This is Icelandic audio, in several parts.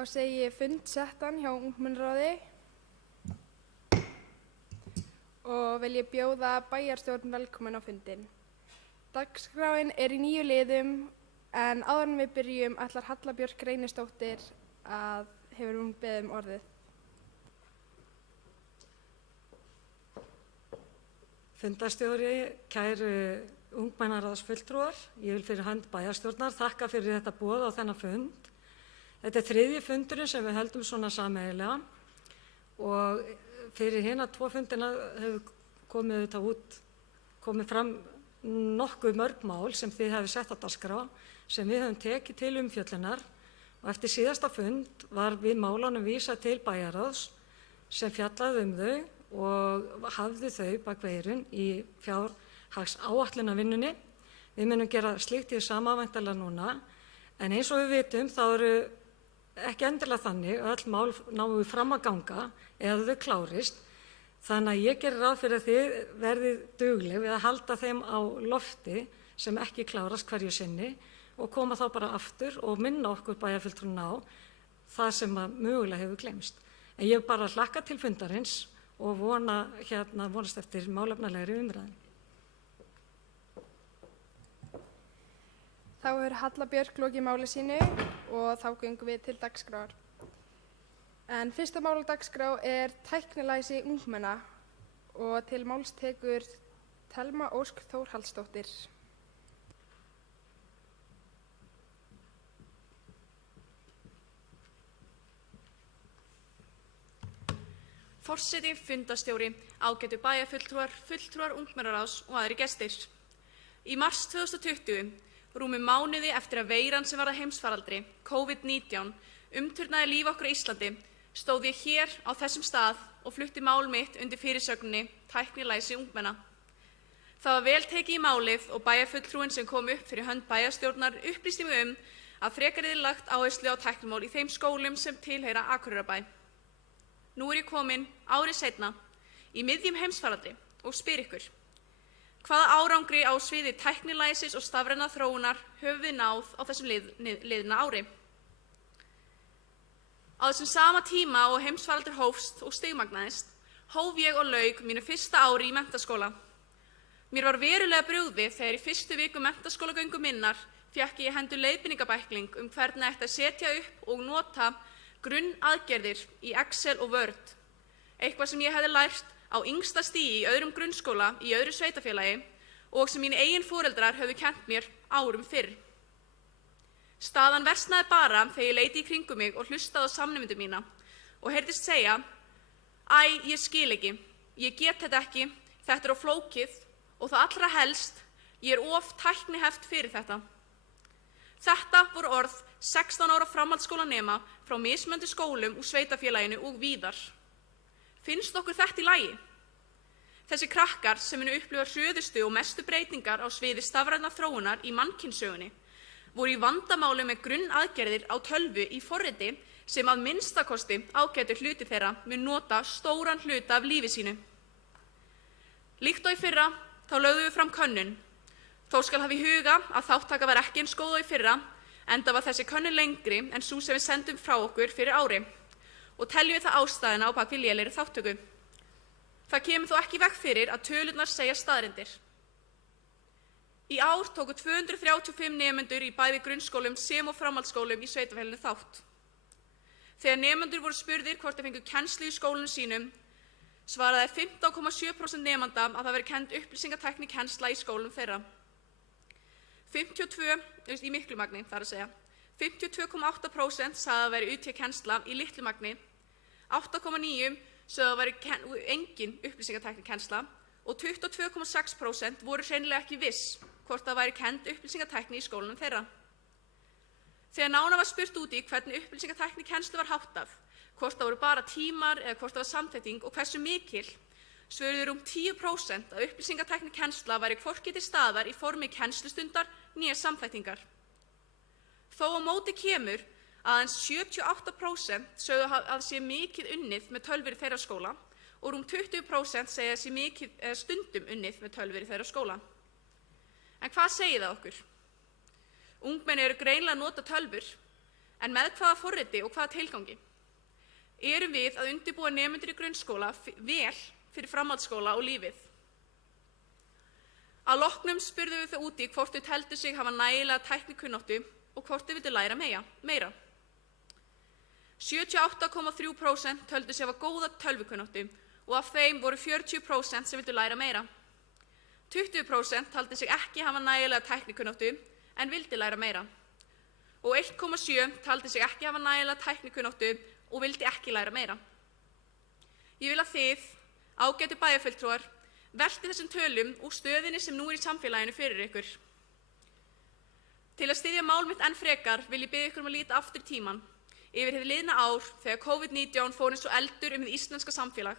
Þá segi ég fund settan hjá ungmennaráði og vil ég bjóða bæjarstjórn velkomin á fundinn. Dagskráin í 9 liðum en áður en við byrjum ætlar Halla Björk Reynisdóttir að hefur hún beðið orðið. Fundarstjóri, kæru ungmennaráðsfulltrúar, ég vil fyrir hönd bæjarstjórnar þakka fyrir þetta boð á þennan fund. Þetta er 3. fundurinn sem við höldum svona sameiginlega og fyrir hina 2 fundina hefur komið fram nokkuð mörg mál sem þið hefur sett á dagskrá sem við höfum tekið til umfjöllunar og eftir síðasta fund var við málunum vísað til bæjarráðs sem fjallaði þau og hafði þau bak veirinn í fjárhagsáætlunarvinnunni. Við munum gera slíkt í sama væntanlega núna en eins og við vitum þá eru ekki endilega þannig að öll mál náum við fram að ganga eða þau klárist. Þannig að ég gerir ráð fyrir að þið verðið dugleg við að halda þeim á lofti sem ekki klárast hverju sinni og koma þá bara aftur og minna okkur bæjarfulltrúna á það sem mögulega hefur gleymst. En ég bara hlakka til fundarins og vonast eftir málefnalegri umræðu. Þá hefur Halla Björk lokið máli sínu og þá göngum við til dagskrár. En fyrsta mál á dagskrá er tæknilæsi ungmenna og til máls tekur Thelma Ósk Þórhallsdóttir. Forseti, fundarstjóri, ágætu bæjarfulltrúar, fulltrúar ungmennaráðs og aðrir gestir. Í mars 2020, rúmum mánuði eftir að veiran sem varð að heimsfaraldri, COVID-19, umturnaði líf okkar á Íslandi, stóð ég hér á þessum stað og flutti mál mitt undir fyrirsögninni Tæknilæsi ungmenna. Það var vel tekið í málið og bæjarfulltrúin sem kom upp fyrir hönd bæjarstjórnar upplýsti mig að frekar yrði lagt áherslu á tæknimál í þeim skólum sem tilheyra Akureyrarbæ. Nú ég komin ári seinna í miðjum heimsfaraldri og spyr ykkur, hvaða árangri á sviði tæknilæsis og stafrænar þróunar höfum við náð á þessum liðna ári? Á þessum sama tíma og heimsfaraldur hófst og stigmagnaðist, hóf ég og lauk mínu fyrsta ári í menntaskóla. Mér var verulega brugðið þegar í fyrstu viku menntaskólagöngu minnar fékk ég í hendur leiðbeiningabækling hvernig ætti að setja upp og nota grunnaðgerðir í Excel og Word, eitthvað sem ég hefði lært á yngsta stigi í öðrum grunnskóla í öðru sveitarfélagi og sem mín eigin foreldrar höfðu kennt mér árum fyrr. Staðan versnaði bara þegar ég leiti í kringum mig og hlustaði á samnemendur mína og heyrðist segja, ég skil ekki, ég get þetta ekki, þetta er of flókið og það allra helst, ég er of tækniheft fyrir þetta. Þetta voru orð 16 ára framhaldsskólanema frá mismunandi skólum úr sveitarfélaginu og víðar. Finnst okkur þetta í lagi? Þessi krakkar sem munu upplifa hröðustu og mestu breytingar á sviði stafrænnar þróunar í mannkynssögunni voru í vandamáli með grunnaðgerðir á tölvu í forriti sem að minnstakosti ágætur hluti þeirra mun nota stóran hluta af lífi sínu. Líkt og í fyrra þá lögðum við fram könnun. Þó skal hafa í huga að þáttaka var ekki eins góð og í fyrra, enda var þessi könnun lengri en sú sem við sendum frá okkur fyrir ári og teljum við það ástæðuna á bak við lélegri þátttöku. Það kemur þó ekki í veg fyrir að tölurnar segja staðreyndir. Í ár tóku 235 nemendur í bæði grunnskólum sem og framhaldsskólum í sveitarfélaginu þátt. Þegar nemendur voru spurðir hvort þeir fengu kennslu í skólunum sínum, svaraði 15,7% nemenda að það veri kennd upplýsingatækni kennsla í skólum þeirra. 52 í miklu magni, þar að segja. 52,8% sagði að veri UT kennsla í litlu magni, 8,9% sögðu að veri engin upplýsingatækni kennsla og 22,6% voru hreinlega ekki viss hvort það væri kennd upplýsingatækni í skólunum þeirra. Þegar nánar var spurt út í hvernig upplýsingatækni kennslu var háttað, hvort það voru bara tímar eða hvort það var samþætting og hversu mikil, svöruðu 10% að upplýsingatækni kennsla væri hvorki til staðar í formi kennslustundar né samþættingar. Þó á móti kemur að aðeins 78% sögðu að sé mikið unnið með tölvur í þeirra skóla og 20% segja að sé mikið stundum unnið með tölvur í þeirra skóla. En hvað segir það okkur? Ungmenni eru greinilega að nota tölvur, En með hvaða forriti og hvaða tilgangi? Erum við að undirbúa nemendur í grunnskóla vel fyrir framhaldsskóla og lífið? Að loknum spurðum við þau út í hvort þau teldu sig hafa nægilega tæknikunnáttu og hvort þau vildu læra meira. 78,3% töldu sig hafa góða tölvukunnáttu og af þeim voru 40% sem vildu læra meira. 20% taldi sig ekki hafa nægilega tæknikunnáttu en vildi læra meira. Og 1,7% taldi sig ekki hafa nægilega tæknikunnáttu og vildi ekki læra meira. Ég vil að þið, ágætu bæjarfulltrúar, velti þessum tölum úr stöðinni sem nú í samfélaginu fyrir ykkur. Til að styðja mál mitt enn frekar vil ég biðja ykkur að líta aftur í tímann, yfir hið liðna ár þegar COVID-19 fór eins og eldur hið íslenska samfélag.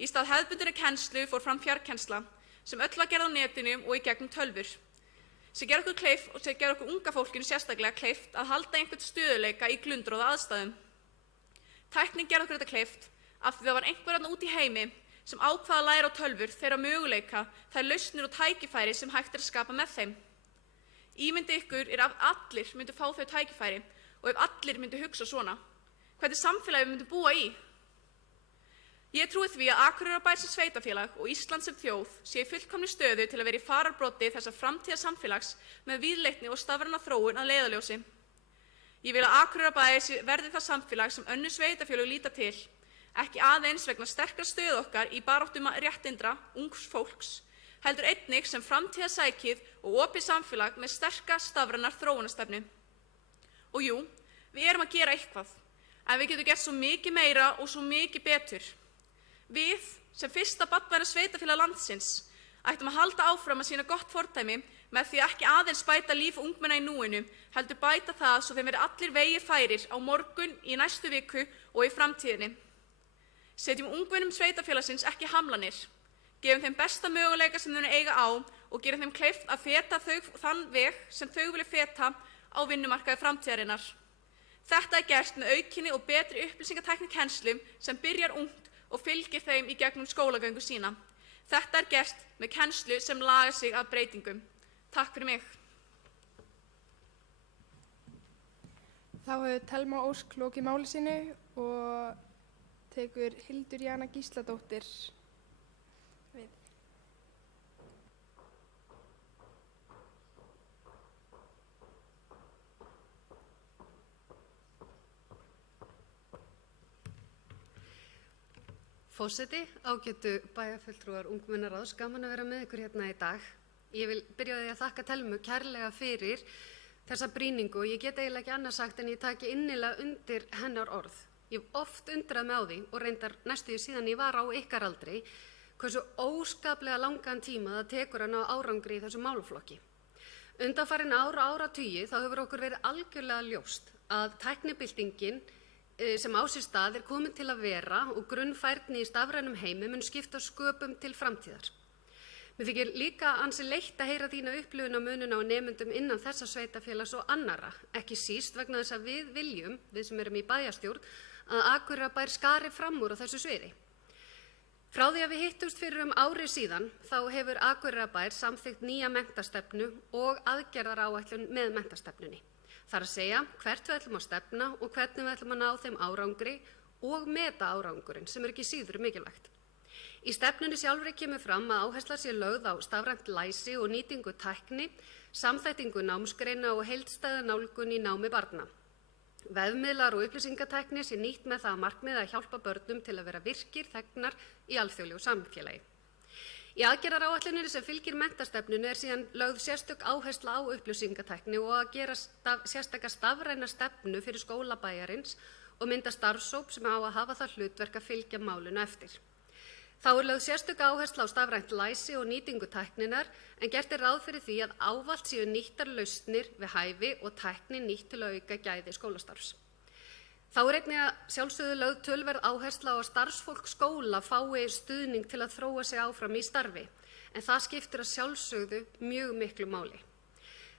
Í stað hefðbundinnar kennslu fór fram fjarkennsla sem öll var gerð á netinu og í gegnum tölvur, sem gerði okkur kleift og sem gerði okkur unga fólkinu sérstaklega kleift að halda einhvern stöðuleika í glundroða aðstæðum. Tæknin gerði okkur þetta kleift af því það var einhver þarna úti í heimi sem ákvað að læra á tölvur þeirra möguleika, þær lausnir og tækifæri sem hægt að skapa með þeim. Ímyndi ykkur ef allir myndu fá þau tækifæri og ef allir myndu hugsa svona. Hvernig samfélagi við myndum búa í? Ég trúi því að Akureyrarbær sem sveitarfélag og Ísland sem þjóð sé í fullkomni stöðu til að vera í fararbroddi þessa framtíðarsamfélags með víðleitni og stafræna þróun að leiðarljósi. Ég vil að Akureyrarbær verði það samfélag sem önnur sveitarfélög líta til, ekki aðeins vegna sterkrar stöðu okkar í baráttu réttindra ungs fólks, heldur einnig sem framtíðarsækið og opið samfélag með sterka stafrænar þróunarstefnu. Og jú, við erum að gera eitthvað, en við getum gert svo mikið meira og svo mikið betur. Við, sem fyrsta barnvæna sveitarfélag landsins, ættum að halda áfram að sýna gott fordæmi með því ekki aðeins bæta líf ungmenna í núinu, heldur bæta það svo þeim verði allir vegir færir á morgun, í næstu viku og í framtíðinni. Setjum ungmennum sveitarfélagsins ekki hamlanir, gefum þeim besta möguleika sem þau eiga á og gerum þeim kleift að feta þann veg sem þau vilja feta á vinnumarkaði framtíðarinnar. Þetta gert með aukinni og betri upplýsingatækni kennslu sem byrjar ungt og fylgir þeim í gegnum skólagöngu sína. Þetta gert með kennslu sem lagar sig að breytingum. Takk fyrir mig. Þá hefur Thelma Ósk lokið máli sínu og tekur Hildur Jana Gísladóttir við. Forseti, ágætu bæjarfulltrúar ungmennaráðs, gaman að vera með ykkur hérna í dag. Ég vil byrja á því að þakka Thelmu kærlega fyrir þessa brýningu og ég get eiginlega ekki annað sagt en ég taki innilega undir hennar orð. Ég hef oft undrað mig á því og reyndar næstu því síðan ég var á ykkar aldri hversu óskaplega langan tíma það tekur að ná árangri í þessu málaflokki. Undanfarin áratugi þá hefur okkur verið algjörlega ljóst að tæknibyltingin sem á sér stað komin til að vera og grunnfærni í stafrænum heimi mun skipta sköpum til framtíðar. Mér þykir líka ansi leitt að heyra þína upplifun á mununa og nemendum innan þessa sveitarfélags og annarra, ekki síst vegna þess að við viljum, við sem erum í bæjarstjórn, að Akureyrarbær skari fram úr á þessu sviði. Frá því að við hittumst fyrir ári síðan þá hefur Akureyrarbær samþykkt nýja menntastefnu og aðgerðaráætlun með menntastefnunni. Það er að segja hvert við ætlum að stefna og hvernig við ætlum að ná þeim árangri og meta árangurinn sem ekki síður mikilvægt. Í stefnunni sjálfri kemur fram að áhersla sé lögð á stafrænt læsi og nýtingu tækni, samþættingu námsgreina og heildstæða nálgun í námi barna. Vefmiðlar og upplýsingatækni sé nýtt með það að markmiði að hjálpa börnum til að vera virkir þegnar í alþjóðlegu samfélagi. Í aðgerðaráætluninni sem fylgir menntastefnunni síðan lögð sérstök áhersla á upplýsingatækni og að gera sérstaka stafræna stefnu fyrir skóla bæjarins og mynda starfshóp sem á að hafa það hlutverk að fylgja málinu eftir. Þá lögð sérstök áhersla á stafrænt læsi og nýtingu tækninar en gert ráð fyrir því að ávallt séu nýttar lausnir við hæfi og tækni nýtt til að auka gæði skólastarfs. Þá einnig að sjálfsögðu lögð töluverð áhersla á að starfsfólk skóla fái stuðning til að þróa sig áfram í starfi, en það skiptir að sjálfsögðu mjög miklu máli.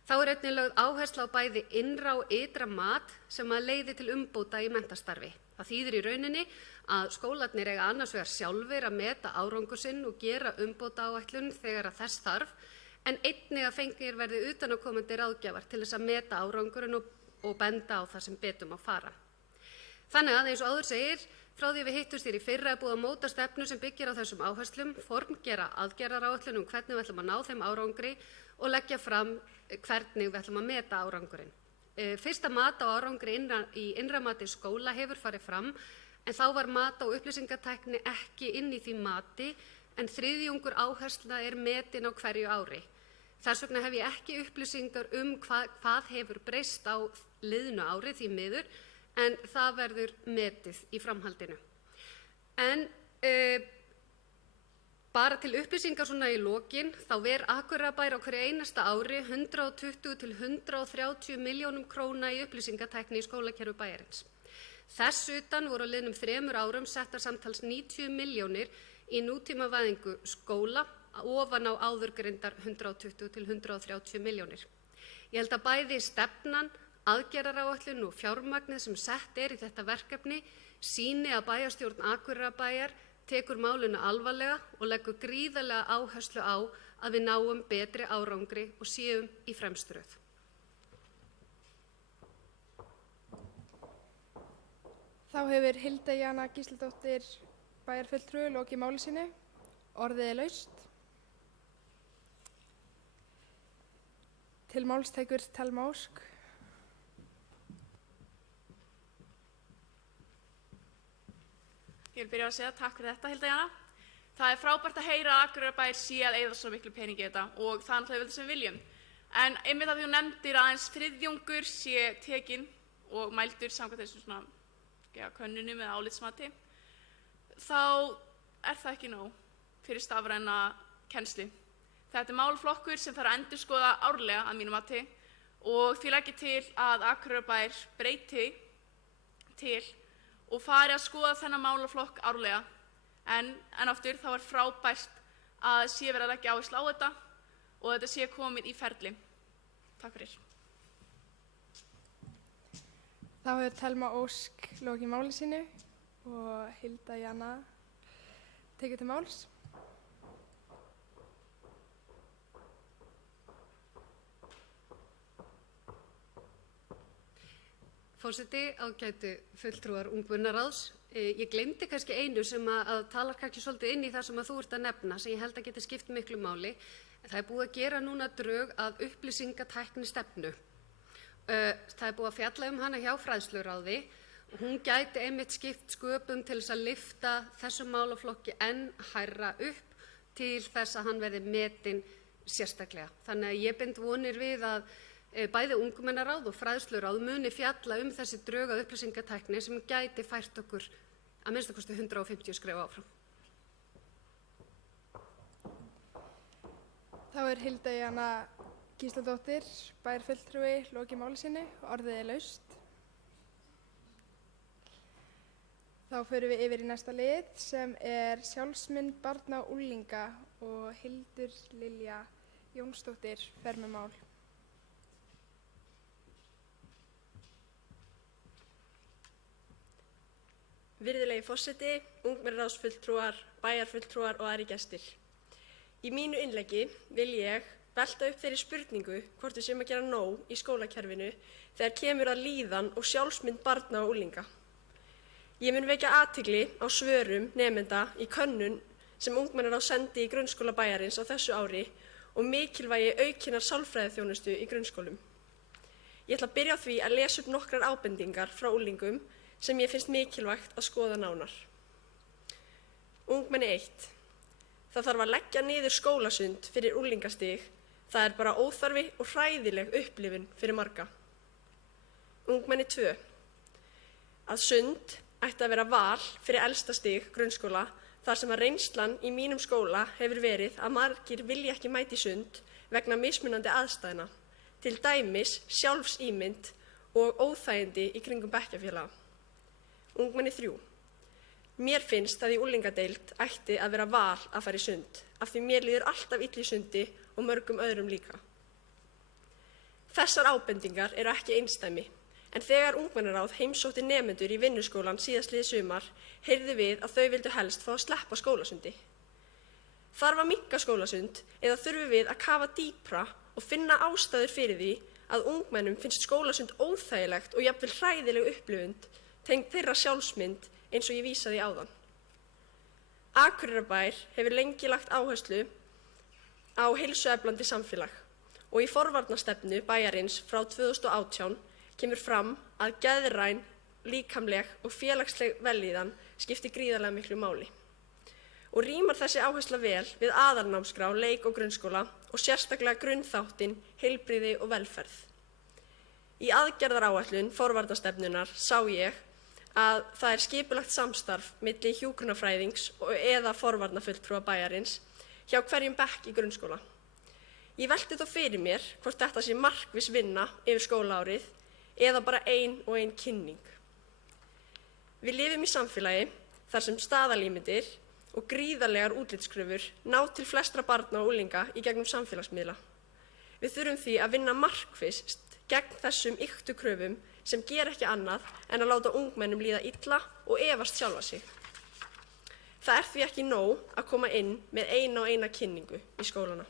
Þá einnig lögð áhersla á bæði innra og ytra mat sem að leiði til umbóta í menntastarfi. Það þýðir í rauninni að skólarnir eiga annars vegar sjálfir að meta árangur sinn og gera umbótaáætlun þegar að þess þarf, en einnig að fengir verði utanaðkomandi ráðgjafar til þess að meta árangurinn og og benda á það sem betur má fara. Þannig að eins og áður segir, frá því við hittumst hér í fyrra er búið að móta stefnu sem byggir á þessum áherslum, formgera aðgerðaráætlun hvernig við ætlum að ná þeim árangri og leggja fram hvernig við ætlum að meta árangurinn. Fyrsta mat á árangri í innra mati skóla hefur farið fram, en þá var mat á upplýsingatækni ekki inn í því mati, en þriðjungur áherslna er metin á hverju ári. Þess vegna hef ég ekki upplýsingar hvað hefur breyst á liðnu ári því miður, en það verður metið í framhaldinu. En bara til upplýsingar svona í lokin, þá ver Akureyrarbær á hverju einasta ári 120 til 130 milljónum króna í upplýsingatækni í skólakerfi bæjarins. Þess utan voru á liðnum 3 árum settar samtals 90 milljónir í nútímavæðingu skóla ofan á áðurgreindar 120 til 130 milljónir. Ég held að bæði stefnan, aðgerðaráætlun og fjármagnið sem sett í þetta verkefni sýni að bæjarstjórn Akureyrarbæjar tekur málinu alvarlega og leggur gríðarlega áherslu á að við náum betri árangri og séum í fremstu röð. Þá hefur Hilda Jana Gísladóttir bæjarfulltrúi lokið máli sínu. Orðið er laust. Til máls tekur Thelma Ósk. Ég vil byrja á að segja takk fyrir þetta, Hilda Jana. Það er frábært að heyra að Akureyrarbær sé að eyða svo miklu peningi í þetta og það er náttúrulega það sem við viljum. En einmitt að því þú nefndir að aðeins þriðjungur sé tekinn og mældur samkvæmt þessum svona könnunum eða álitsmati, þá er það ekki nóg fyrir stafræna kennslu. Þetta er málaflokkur sem þarf að endurskoða árlega að mínu mati og því legg ég til að Akureyrarbær breyti til og fari að skoða þennan málaflokk árlega. En aftur þá er frábært að sé verið að leggja áherslu á þetta og þetta sé komið í ferli. Takk fyrir. Þá hefur Thelma Ósk lokið máli sínu og Hilda Jana tekið til máls. Forseti, ágætu fulltrúar ungmennaráðs. Ég gleymdi kannski einu sem að talar kannski svolítið inn í það sem að þú ert að nefna, sem ég held að geti skipt miklu máli. Það er búið að gera núna drög að upplýsingatækni stefnu. Það er búið að fjalla hana hjá fræðsluráði og hún gæti einmitt skipt sköpum til þess að lyfta þessum málaflokki enn hærra upp til þess að hann verði metinn sérstaklega. Þannig að ég bind vonir við að bæði ungmennaráð og fræðsluráð muni fjalla þessi drög að upplýsingatækni sem gæti fært okkur að minnsta kosti 150 skref áfram. Þá er Hilda Jana Gísladóttir bæjarfulltrúi lokið máli sínu og orðið er laust. Þá förum við yfir í næsta lið sem er sjálfsmynd barna og unglinga og Hildur Lilja Jónsdóttir fer með mál. Virðulegi forseti, ungmennaráðsfulltrúar, bæjarfulltrúar og aðrir gestir. Í mínu innleggi vil ég velta upp þeirri spurningu hvort við séum að gera nóg í skólakerfinu þegar kemur að líðan og sjálfsmynd barna og unglinga. Ég mun vekja athygli á svörum nemenda í könnun sem ungmennaráð sendi í grunnskóla bæjarins á þessu ári og mikilvægi aukinnar sálfræðiþjónustu í grunnskólum. Ég ætla að byrja á því að lesa upp nokkrar ábendingar frá unglingum sem ég finnst mikilvægt að skoða nánar. Ungmenni 1. Það þarf að leggja niður skólasund fyrir unglingastig. Það er bara óþarfi og hræðileg upplifun fyrir marga. Ungmenni 2. Að sund ætti að vera val fyrir elsta stig grunnskóla þar sem að reynslan í mínum skóla hefur verið að margir vilja ekki mæta í sund vegna mismunandi aðstæðna, til dæmis sjálfsímynd og óþægindi í kringum bekkjarfélaga. Ungmenni 3. Mér finnst að í unglingadeild ætti að vera val að fara í sund, af því mér líður alltaf illa í sundi og mörgum öðrum líka. Þessar ábendingar eru ekki einsdæmi, en þegar ungmennaráð heimsótti nemendur í vinnuskólan síðastliðið sumar, heyrðu við að þau vildu helst fá að sleppa skólasundi. Þarf að minnka skólasund eða þurfum við að kafa dýpra og finna ástæður fyrir því að ungmennum finnst skólasund óþægilegt og jafnvel hræðileg upplifun tengd þeirra sjálfsmynd eins og ég vísaði áðan. Akureyrarbær hefur lengi lagt áherslu á heilsueflandi samfélag og í forvarnastefnu bæjarins frá 2018 kemur fram að geðræn, líkamleg og félagsleg vellíðan skiptir gríðarlega miklu máli. Og rímar þessi áhersla vel við aðalnámskrá leik- og grunnskóla og sérstaklega grunnþáttinn heilbrigði og velferð. Í aðgerðaráætlun forvarnastefnunnar sá ég að það skipulagt samstarf milli hjúkrunarfræðings eða forvarnafulltrúa bæjarins hjá hverjum bekk í grunnskóla. Ég velti þó fyrir mér hvort þetta sé markviss vinna yfir skólaárið eða bara ein kynning. Við lifum í samfélagi þar sem staðalímyndir og gríðarlegar útlitskröfur ná til flestra barna og unglinga í gegnum samfélagsmiðla. Við þurfum því að vinna markvisst gegn þessum yktu kröfum sem gera ekki annað en að láta ungmennum líða illa og efast sjálfa sig. Það því ekki nóg að koma inn með eina kynningu í skólana.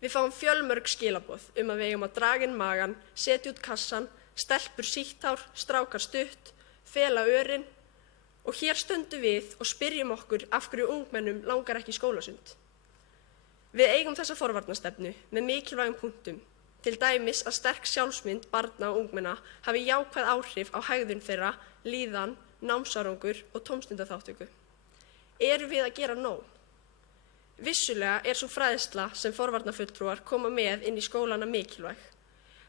Við fáum fjölmörg skilaboð að við eigum að draga inn magann, setja út kassan, stelpur sítt hár, strákar stutt, fela örin og hér stöndum við og spyrjum okkur af hverju ungmennum langar ekki í skólasund. Við eigum þessa forvarnastefnu með mikilvægum punktum, til dæmis að sterk sjálfsmynd barna og ungmenna hafi jákvæð áhrif á hegðun þeirra, líðan, námsárangur og tómstundaþátttöku. Erum við að gera nóg? Vissulega sú fræðsla sem forvarnafulltrúar koma með inn í skólana mikilvæg,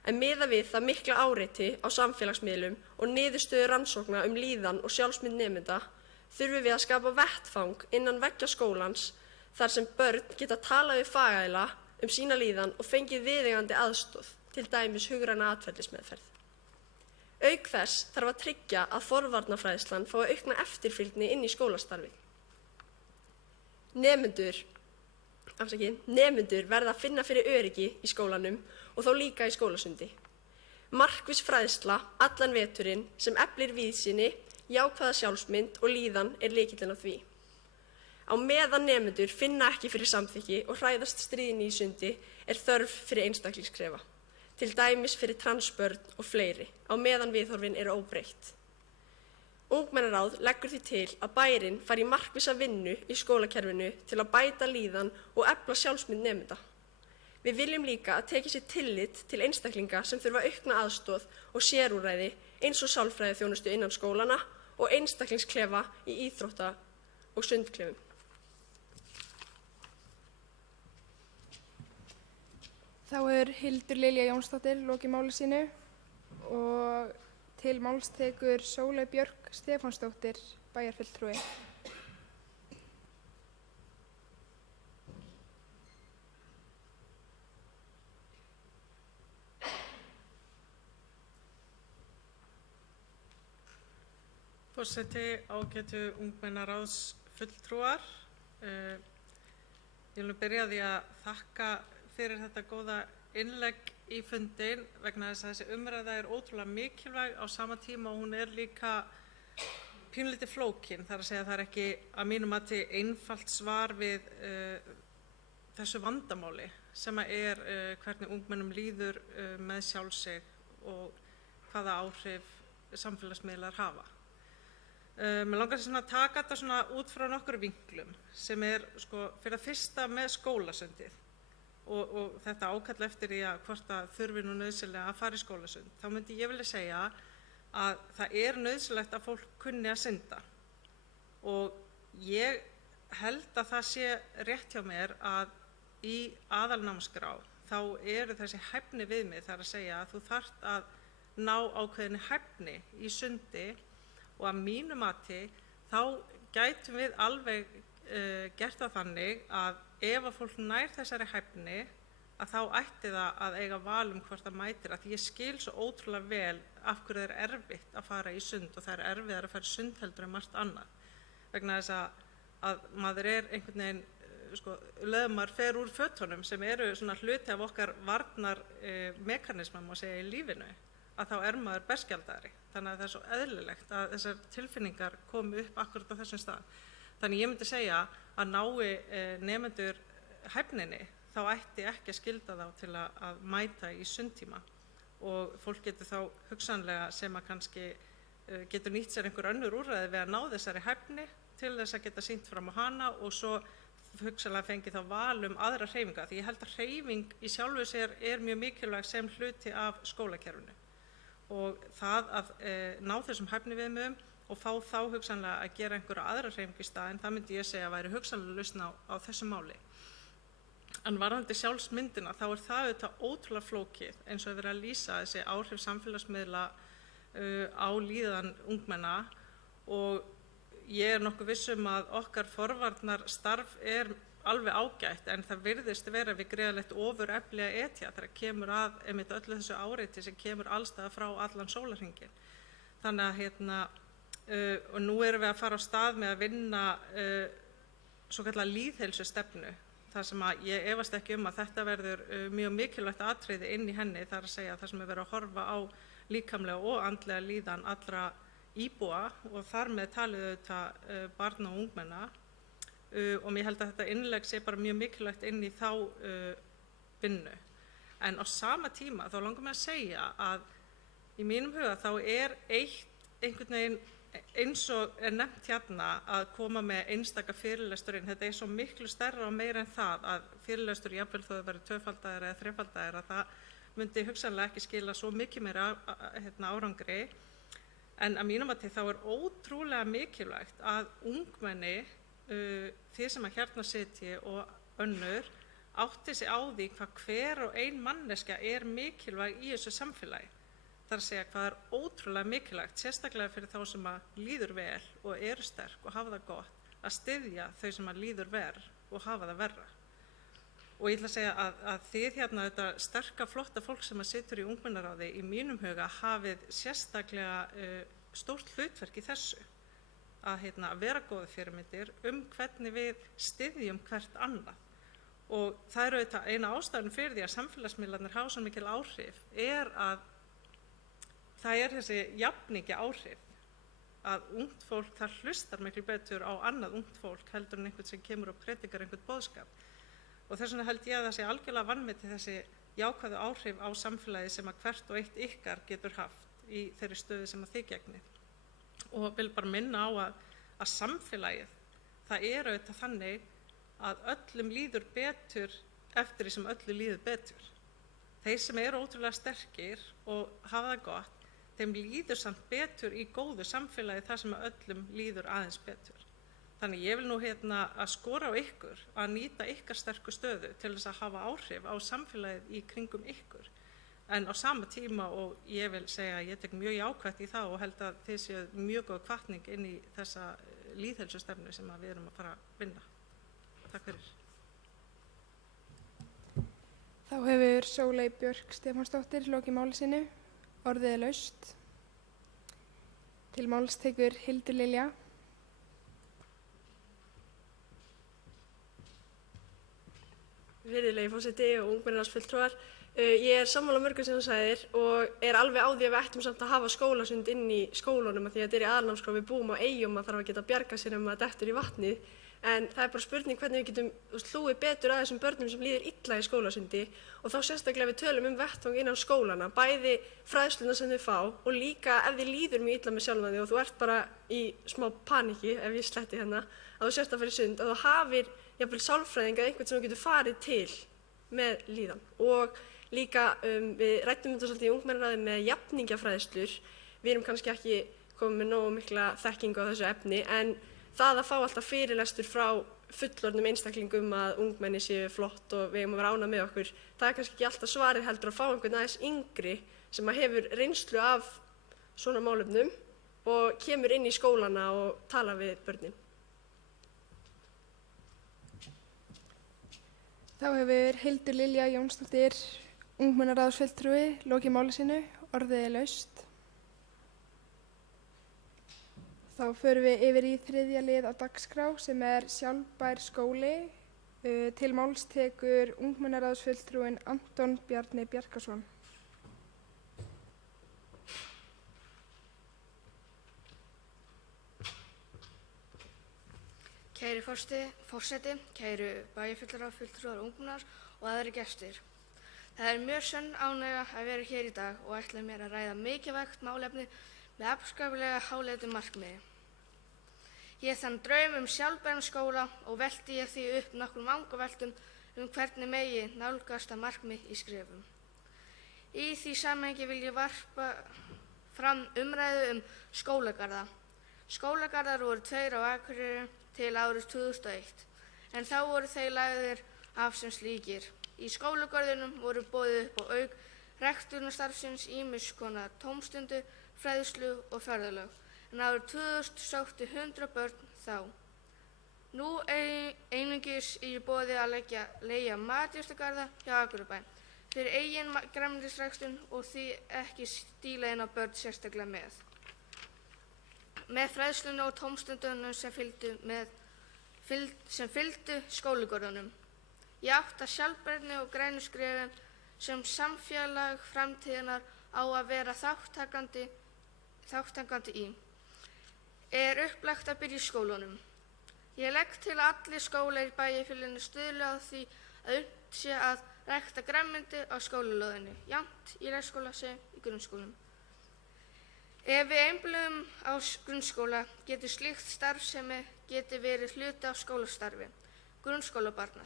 en miðað við það mikla áreiti á samfélagsmiðlum og niðurstöðu rannsókna líðan og sjálfsmynd nemenda þurfum við að skapa vettfang innan veggja skólans þar sem börn geta talað við fagaðila sína líðan og fengið viðeigandi aðstoð, til dæmis hugræna atferlismeðferð. Auk þess þarf að tryggja að forvarnafræðslan fái aukna eftirfylgni inn í skólastarfið. Nemendur verða að finna fyrir öryggi í skólanum og þá líka í skólasundi. Markviss fræðsla allan veturinn sem eflir víðsýni, jákvæða sjálfsmynd og líðan lykillinn að því. Á meðan nemendur finna ekki fyrir samþykki og hræðast stríðni í sundi þörf fyrir einstaklingskrefa, til dæmis fyrir transbörn og fleiri, á meðan viðhorfin óbreytt. Ungmennaráð leggur því til að bærinn fari í markvissa vinnu í skólakerfinu til að bæta líðan og efla sjálfsmynd nemenda. Við viljum líka að tekið sér tillit til einstaklinga sem þurfa aukna aðstoð og sérúrræði eins og sálfræðiþjónustu innan skólana og einstaklingsklefa í íþrótta- og sundklefum. Þá Hildur Lilja Jónsdóttir lokið máli sínu og til máls tekur Sóley Björk Stefánsdóttir, bæjarfulltrúi. Forseti, ágætu ungmennaráðsfulltrúar. Ég vil byrja á því að þakka fyrir þetta góða innlegg í fundinn vegna þess að þessi umræða ótrúlega mikilvæg á sama tíma og hún líka pínulítið flókin. Það að segja að það ekki að mínu mati einfalt svar við þessu vandamáli sem hvernig ungmennum líður með sjálf sig og hvaða áhrif samfélagsmiðlar hafa. Mér langar að taka þetta út frá nokkru vinklum sem fyrir það fyrsta með skólasundið og þetta ákall eftir því að hvort það þurfi nú nauðsynlega að fara í skólasund. Þá myndi ég vilja segja að það nauðsynlegt að fólk kunni að synda og ég held að það sé rétt hjá mér að í aðalnámskrá þá þessi hæfni viðmið, það að segja að þú þarft að ná ákveðinni hæfni í sundi og að mínu mati þá gætum við alveg gert það þannig að ef að fólk nær þessari hæfni að þá ætti það að eiga val hvort það mætir, að ég skil svo ótrúlega vel af hverju það erfitt að fara í sund og það erfiðara að fara í sund heldur en margt annað, vegna þess að maður einhvern veginn, leður maður fer úr fötunum sem svona hluti af okkar varnar mekanisma má segja í lífinu, að þá maður berskjaldari. Þannig að það svo eðlilegt að þessar tilfinningar komi upp akkurat á þessum stað. Þannig ég myndi segja að nái nemendur hæfninni þá ætti ekki að skylda þá til að mæta í sundtíma og fólk getur þá hugsanlega sem að kannski getur nýtt sér einhver önnur úrræði við að ná þessari hæfni til þess að geta sýnt fram á hana og svo hugsanlega fengi þá val aðra hreyfinga því ég held að hreyfing í sjálfu sér mjög mikilvæg sem hluti af skólakerfinu og það að ná þessum hæfniviðmiðum og fá þá hugsanlega að gera einhverja aðra hreyfingu í staðinn, það myndi ég segja að væri hugsanlega lausn á þessu máli. En varðandi sjálfsmyndina þá það auðvitað ótrúlega flókið eins og verið að lýsa þessi áhrif samfélagsmiðla á líðan ungmenna og ég nokkuð viss að okkar forvarnarstarf alveg ágætt en það virðist vera við gríðarlegt ofurefli að etja þegar kemur að einmitt öllu þessu áreiti sem kemur allstaðar frá allan sólarhringinn. Þannig að og nú erum við að fara á stað með að vinna svokallaða lýðheilsustefnu þar sem að ég efast ekki að þetta verður mjög mikilvægt atriði inn í henni þar að segja þar sem við verðum að horfa á líkamlega og andlega líðan allra íbúa og þar með talið auðvitað barna og ungmenna og mér held að þetta innlegg sé bara mjög mikilvægt inn í þá vinnu. En á sama tíma þá langar mig að segja að í mínum huga þá einhvern veginn eins og nefnt hérna að koma með einstaka fyrirlesturinn, þetta svo miklu stærra og meira en það að fyrirlestur jafnvel þó það verið tvöfaldaðir eða þrefaldaðir að það myndi hugsanlega ekki skila svo mikið meira árangri. En að mínum að þá ótrúlega mikilvægt að ungmenni, þið sem að hérna sitji og önnur, átti sig á því hvað hver og ein manneskja mikilvæg í þessu samfélagi. Það að segja hvað ótrúlega mikilvægt, sérstaklega fyrir þá sem að líður vel og eru sterk og hafa það gott, að styðja þau sem að líður verr og hafa það verra. Og ég ætla að segja að þið hérna þetta sterka, flotta fólk sem að situr í ungmennaráði í mínum huga hafið sérstaklega stórt hlutverk í þessu. Að vera góða fyrirmyndir hvernig við styðjum hvert annað. Og það auðvitað eina ástæðan fyrir því að samfélagsmiðlarnir hafa svo mikil áhrif að það þessi jafningja áhrif að ungt fólk það hlustar miklu betur á annað ungt fólk heldur en einhvern sem kemur og predikar einhvern boðskap. Og þess vegna held ég að það sé algjörlega vanmetið þessi jákvæðu áhrif á samfélagi sem að hvert og eitt ykkar getur haft í þeirri stöðu sem að þið gegnið. Og vil bara minna á að samfélagið, það auðvitað þannig að öllum líður betur eftir því sem öllu líður betur. Þeir sem eru ótrúlega sterkir og hafa það gott, þeim líður samt betur í góðu samfélagi þar sem öllum líður aðeins betur. Þannig ég vil nú að skora á ykkur að nýta ykkar sterku stöðu til þess að hafa áhrif á samfélagið í kringum ykkur. En á sama tíma og ég vil segja að ég tek mjög jákvætt í það og held að þið séu mjög góð hvatning inn í þessa lýðheilsustefnu sem við erum að fara að vinna. Takk fyrir. Þá hefur Sóley Björk Stefánsdóttir lokið máli sínu. Orðið laust. Til máls tekur Hildur Lilja. Virðulegi forseti og ungmennaráðsfulltrúar. Ég sammála mörgum sem þú sagðir og alveg á því að við ættum samt að hafa skólasund inn í skólunum af því að þetta í aðalnámskrá við búum á eyjum að þarf að geta bjarga sér að dettur í vatnið. En það bara spurning hvernig við getum hlúið betur að þessum börnum sem líður illa í skólasundi og þá sérstaklega við tölum vettvang innan skólana, bæði fræðsluna sem þau fá og líka ef þið líður mjög illa með sjálfan þig og þú ert bara í smá paniki, ef ég sletti hérna, að þú sért að fara í sund, að þú hafir jafnvel sálfræðing eða einhvern sem þú getur farið til með líðan. Og líka við ræddum þetta svolítið í ungmennaráði með jafningjafræðslur, við erum kannski ekki komið með nógu mikla þekkingu á þessu efni en það að fá alltaf fyrirlestur frá fullorðnum einstaklingum að ungmenni séu flott og við eigum að vera ánægð með okkur, það kannski ekki alltaf svarið heldur að fá einhvern aðeins yngri sem að hefur reynslu af svona málefnum og kemur inn í skólana og tala við börnin. Þá hefur Hildur Lilja Jónsdóttir, ungmennaráðsfulltrúi, lokið máli sínu. Orðið laust. Þá förum við yfir í þriðja lið á dagskrá sem sjálfbær skóli. Til máls tekur ungmennaráðsfulltrúinn Anton Bjarni Bjarkason. Kæri forseti, kæru bæjarfulltrúar, fulltrúar ungmennar og aðrir gestir. Það er mjög sönn ánægja að vera hér í dag og ætla mér að ræða mikilvægt málefni með afskaplega háleitu markmiði. Ég þann draum sjálfbæran skóla og velti ég því upp nokkrum vangaveltum hvernig megi nálgast að markmið í skrefum. Í því samhengi vil ég varpa fram umræðu skólagarða. Skólagarðar voru 2 á Akureyri til árið 2001, en þá voru þeir lagðir af sem slíkir. Í skólagörðunum voru boðið upp á auk ræktunarstarfsins ýmiss konar tómstundu, fræðslu og ferðalög, en árið 2000 sóttu 100 börn þá. Nú einungis í boði að leigja matjurtagarða hjá Akureybæ fyrir eigin grænmetisræktun og því ekki stíla inn á börn sérstaklega með. Með fræðslunni og tómstundunum sem fylgdu skólagörðunum. Ég átt að sjálfbærni og grænu skrefum sem samfélag framtíðarinnar á að vera þátttakandi í. Er upplagt að byrja í skólunum. Ég legg til að allir skólar í bæjarfélaginu stuðli að því að unnt sé að rækta grænmeti á skólalóðinni, jafnt í leikskóla sem í grunnskólum. Ef við einblíðum á grunnskóla getur slíkt starfsemi verið hluti af skólastarfi, grunnskólabarna,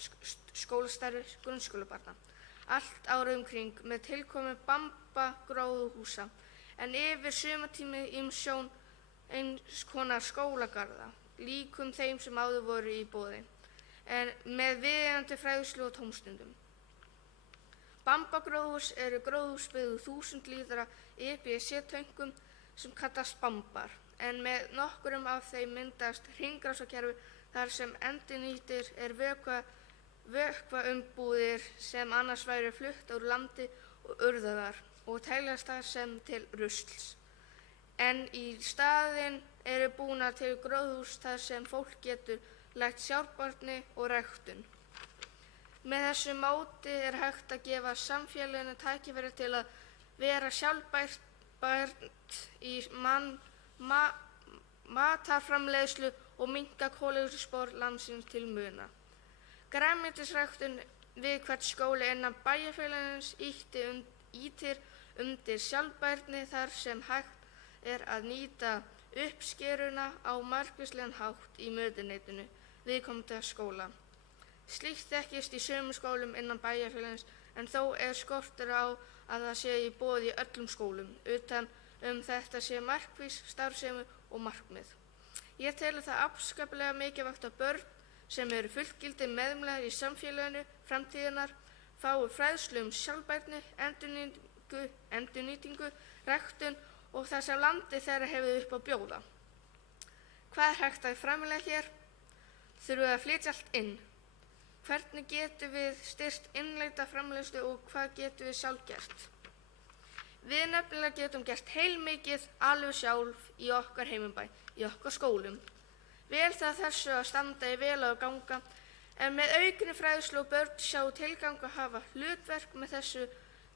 allt árið umkring með tilkomu Bamba-gróðurhúsa, en yfir sumartími ýmsjón eins konar skólagarða, líkum þeim sem áður voru í boði, en með viðeigandi fræðslu og tómstundum. Bamba-gróðurhús eru gróðurhús byggð úr 1000 lítra EPC-töngum sem kallast bambar, en með nokkrum af þeim myndast hringrásarkerfi þar sem endurnýttir vökvaumbúðir sem annars væru flutt úr landi og urðaðar og teljast þar sem til rusls. En í staðinn eru búnar til gróðurhús þar sem fólk getur lært sjálfbærni og ræktun. Með þessu móti er hægt að gefa samfélaginu tækifæri til að vera sjálfbært í matarframleiðslu og minnka kolefnisspor landsins til muna. Grænmetisræktun við hvern skóla innan bæjarfélagsins ýtir undir sjálfbærni þar sem hægt er að nýta uppskeruna á margvíslegan hátt í mötuneytinu viðkomandi skóla. Slíkt þekkist í sumum skólum innan bæjarfélagsins en þó er skortur á að það sé í boði í öllum skólum, utan þetta sé markviss starfsemi og markmið. Ég tel það afskaplega mikilvægt að börn sem eru fullgildir meðlimir í samfélaginu framtíðarinnar fái fræðslu sjálfbærni, endurnýtingu, ræktun og það sem landið þeirra hefur upp á bjóða. Hvað er hægt að framleiða hér? Þurfum við að flytja allt inn? Hvernig getum við styrkt innleita framleiðslu og hvað getum við sjálf gert? Við nefnilega getum gert heilmikið alveg sjálf í okkar heimimbæ, í okkar skólum. Vel það þessu að standa í vel og ganga, en með aukinni fræðslu og börn sjá tilgang að hafa hlutverk með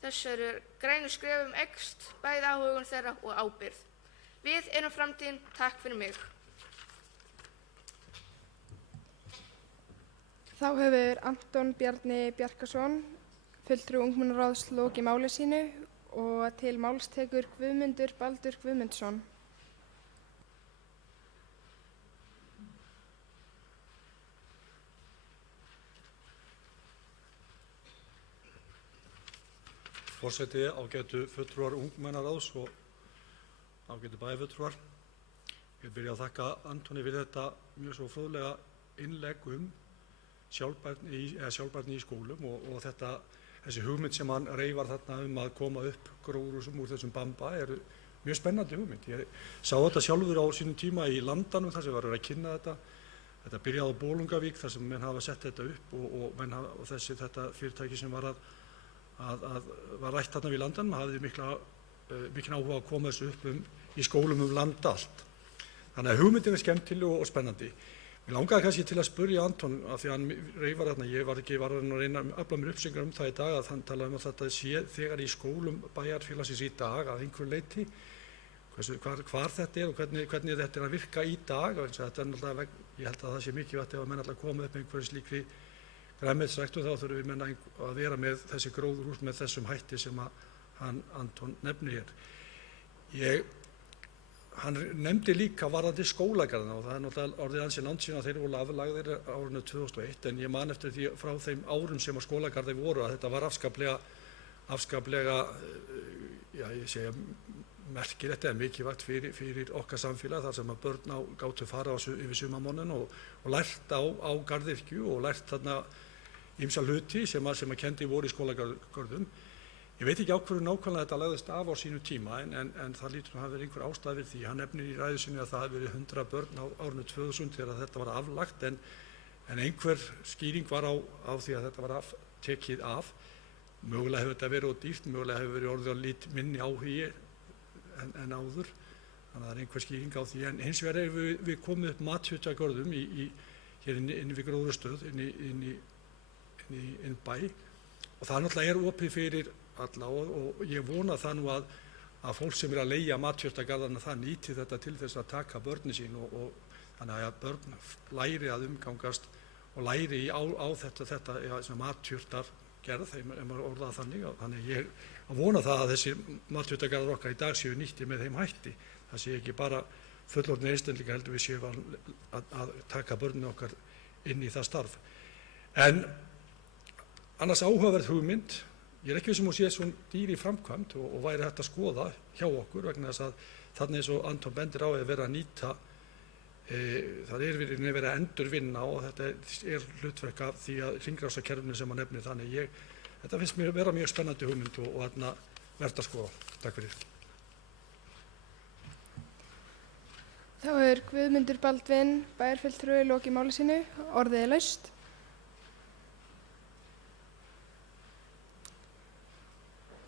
þessari grænu skrefum eykst bæði áhugun þeirra og ábyrgð. Við erum framtíðin, takk fyrir mig. Þá hefur Anton Bjarni Bjarkason, fulltrúi ungmennaráðs, lokið máli sínu og til máls tekur Guðmundur Baldur Guðmundsson. Forseti, ágætu fulltrúar ungmennaráðs og ágætu bæjarfulltrúar. Ég byrja að þakka Antoni fyrir þetta mjög svo fróðlega innlegg sjálfbærni í skólum og þessi hugmynd sem hann reifar þarna að koma upp gróðurhúsum úr þessum Bamba er mjög spennandi hugmynd. Ég sá þetta sjálfur á sínum tíma í Landanum þar sem var að kynna þetta. Þetta byrjaði á Bolungarvík þar sem menn hafa sett þetta upp og þetta fyrirtæki sem var rætt þarna við Landanum hafði mikinn áhuga að koma þessu upp í skólum land allt. Þannig að hugmyndin er skemmtileg og spennandi. Mér langaði kannski til að spyrja Anton af því að hann reifar þarna, ég var að reyna að afla mér upplýsingar það í dag að hann talaði að þetta sé þegar í skólum bæjarfélagsins í dag að einhverju leyti hvar þetta og hvernig þetta að virka í dag. Þetta ég held að það sé mikilvægt ef að menn alltaf koma upp einhverju slíkri grænmetisræktun, þá þurfum við menn að vera með þessi gróðurhús með þessum hætti sem að Anton nefnir hér. Hann nefndi líka varðandi skólagarðana og það náttúrulega orðið ansi langt síðan að þeir voru aflagðir árinu 2001, en ég man eftir því frá þeim árum sem að skólagarðir voru að þetta var afskaplega ég segja merkilegt eða mikilvægt fyrir okkar samfélag, þar sem að börn gátu fara yfir sumarmánuðinn og lært á garðyrkju og lært þarna ýmsa hluti sem að kendi voru í skólagörðum. Ég veit ekki á hverju nákvæmlega þetta lagðist af á sínu tíma, en það lítur að hafa verið einhver ástæða fyrir því. Hann nefnir í ræðu sinni að það hafi verið 100 börn á árinu 2000 þegar þetta var aflagt, en einhver skýring var á því að þetta var tekið af. Mögulega hefur þetta verið of dýrt, mögulega hefur verið orðið lítið minni áhugi en áður, þannig að það er einhver skýring á því. En hins vegar erum við komið upp mathutagörðum hér inn við Gróðurstöð, inn í bæ, og það náttúrulega opið fyrir alla og ég vona það nú að fólk sem að leigja mathjörtagarðana það nýti þetta til þess að taka börnin sín og þannig að börn læri að umgangast og læri á þetta mathjörtargerð, ef maður orðað þannig. Þannig ég vona það að þessi mathjörtagarðar okkar í dag séu nýttir með þeim hætti. Það sé ekki bara fullorðnir einstaklingar, heldur við séum að taka börnin okkar inn í það starf. En annars áhugaverð hugmynd. Ég ekki viss að sé svona dýr í framkvæmd og væri hægt að skoða hjá okkur, vegna þess að þarna eins og Anton bendir á verið að nýta, það verið að endurvinna og þetta hlutverk af því að hringrásarkerfinu sem hann nefnir. Þannig þetta finnst mér vera mjög spennandi hugmynd og þarna verðt að skoða. Takk fyrir. Þá Guðmundur Baldvin, bæjarfulltrúi, lokið máli sínu. Orðið er laust.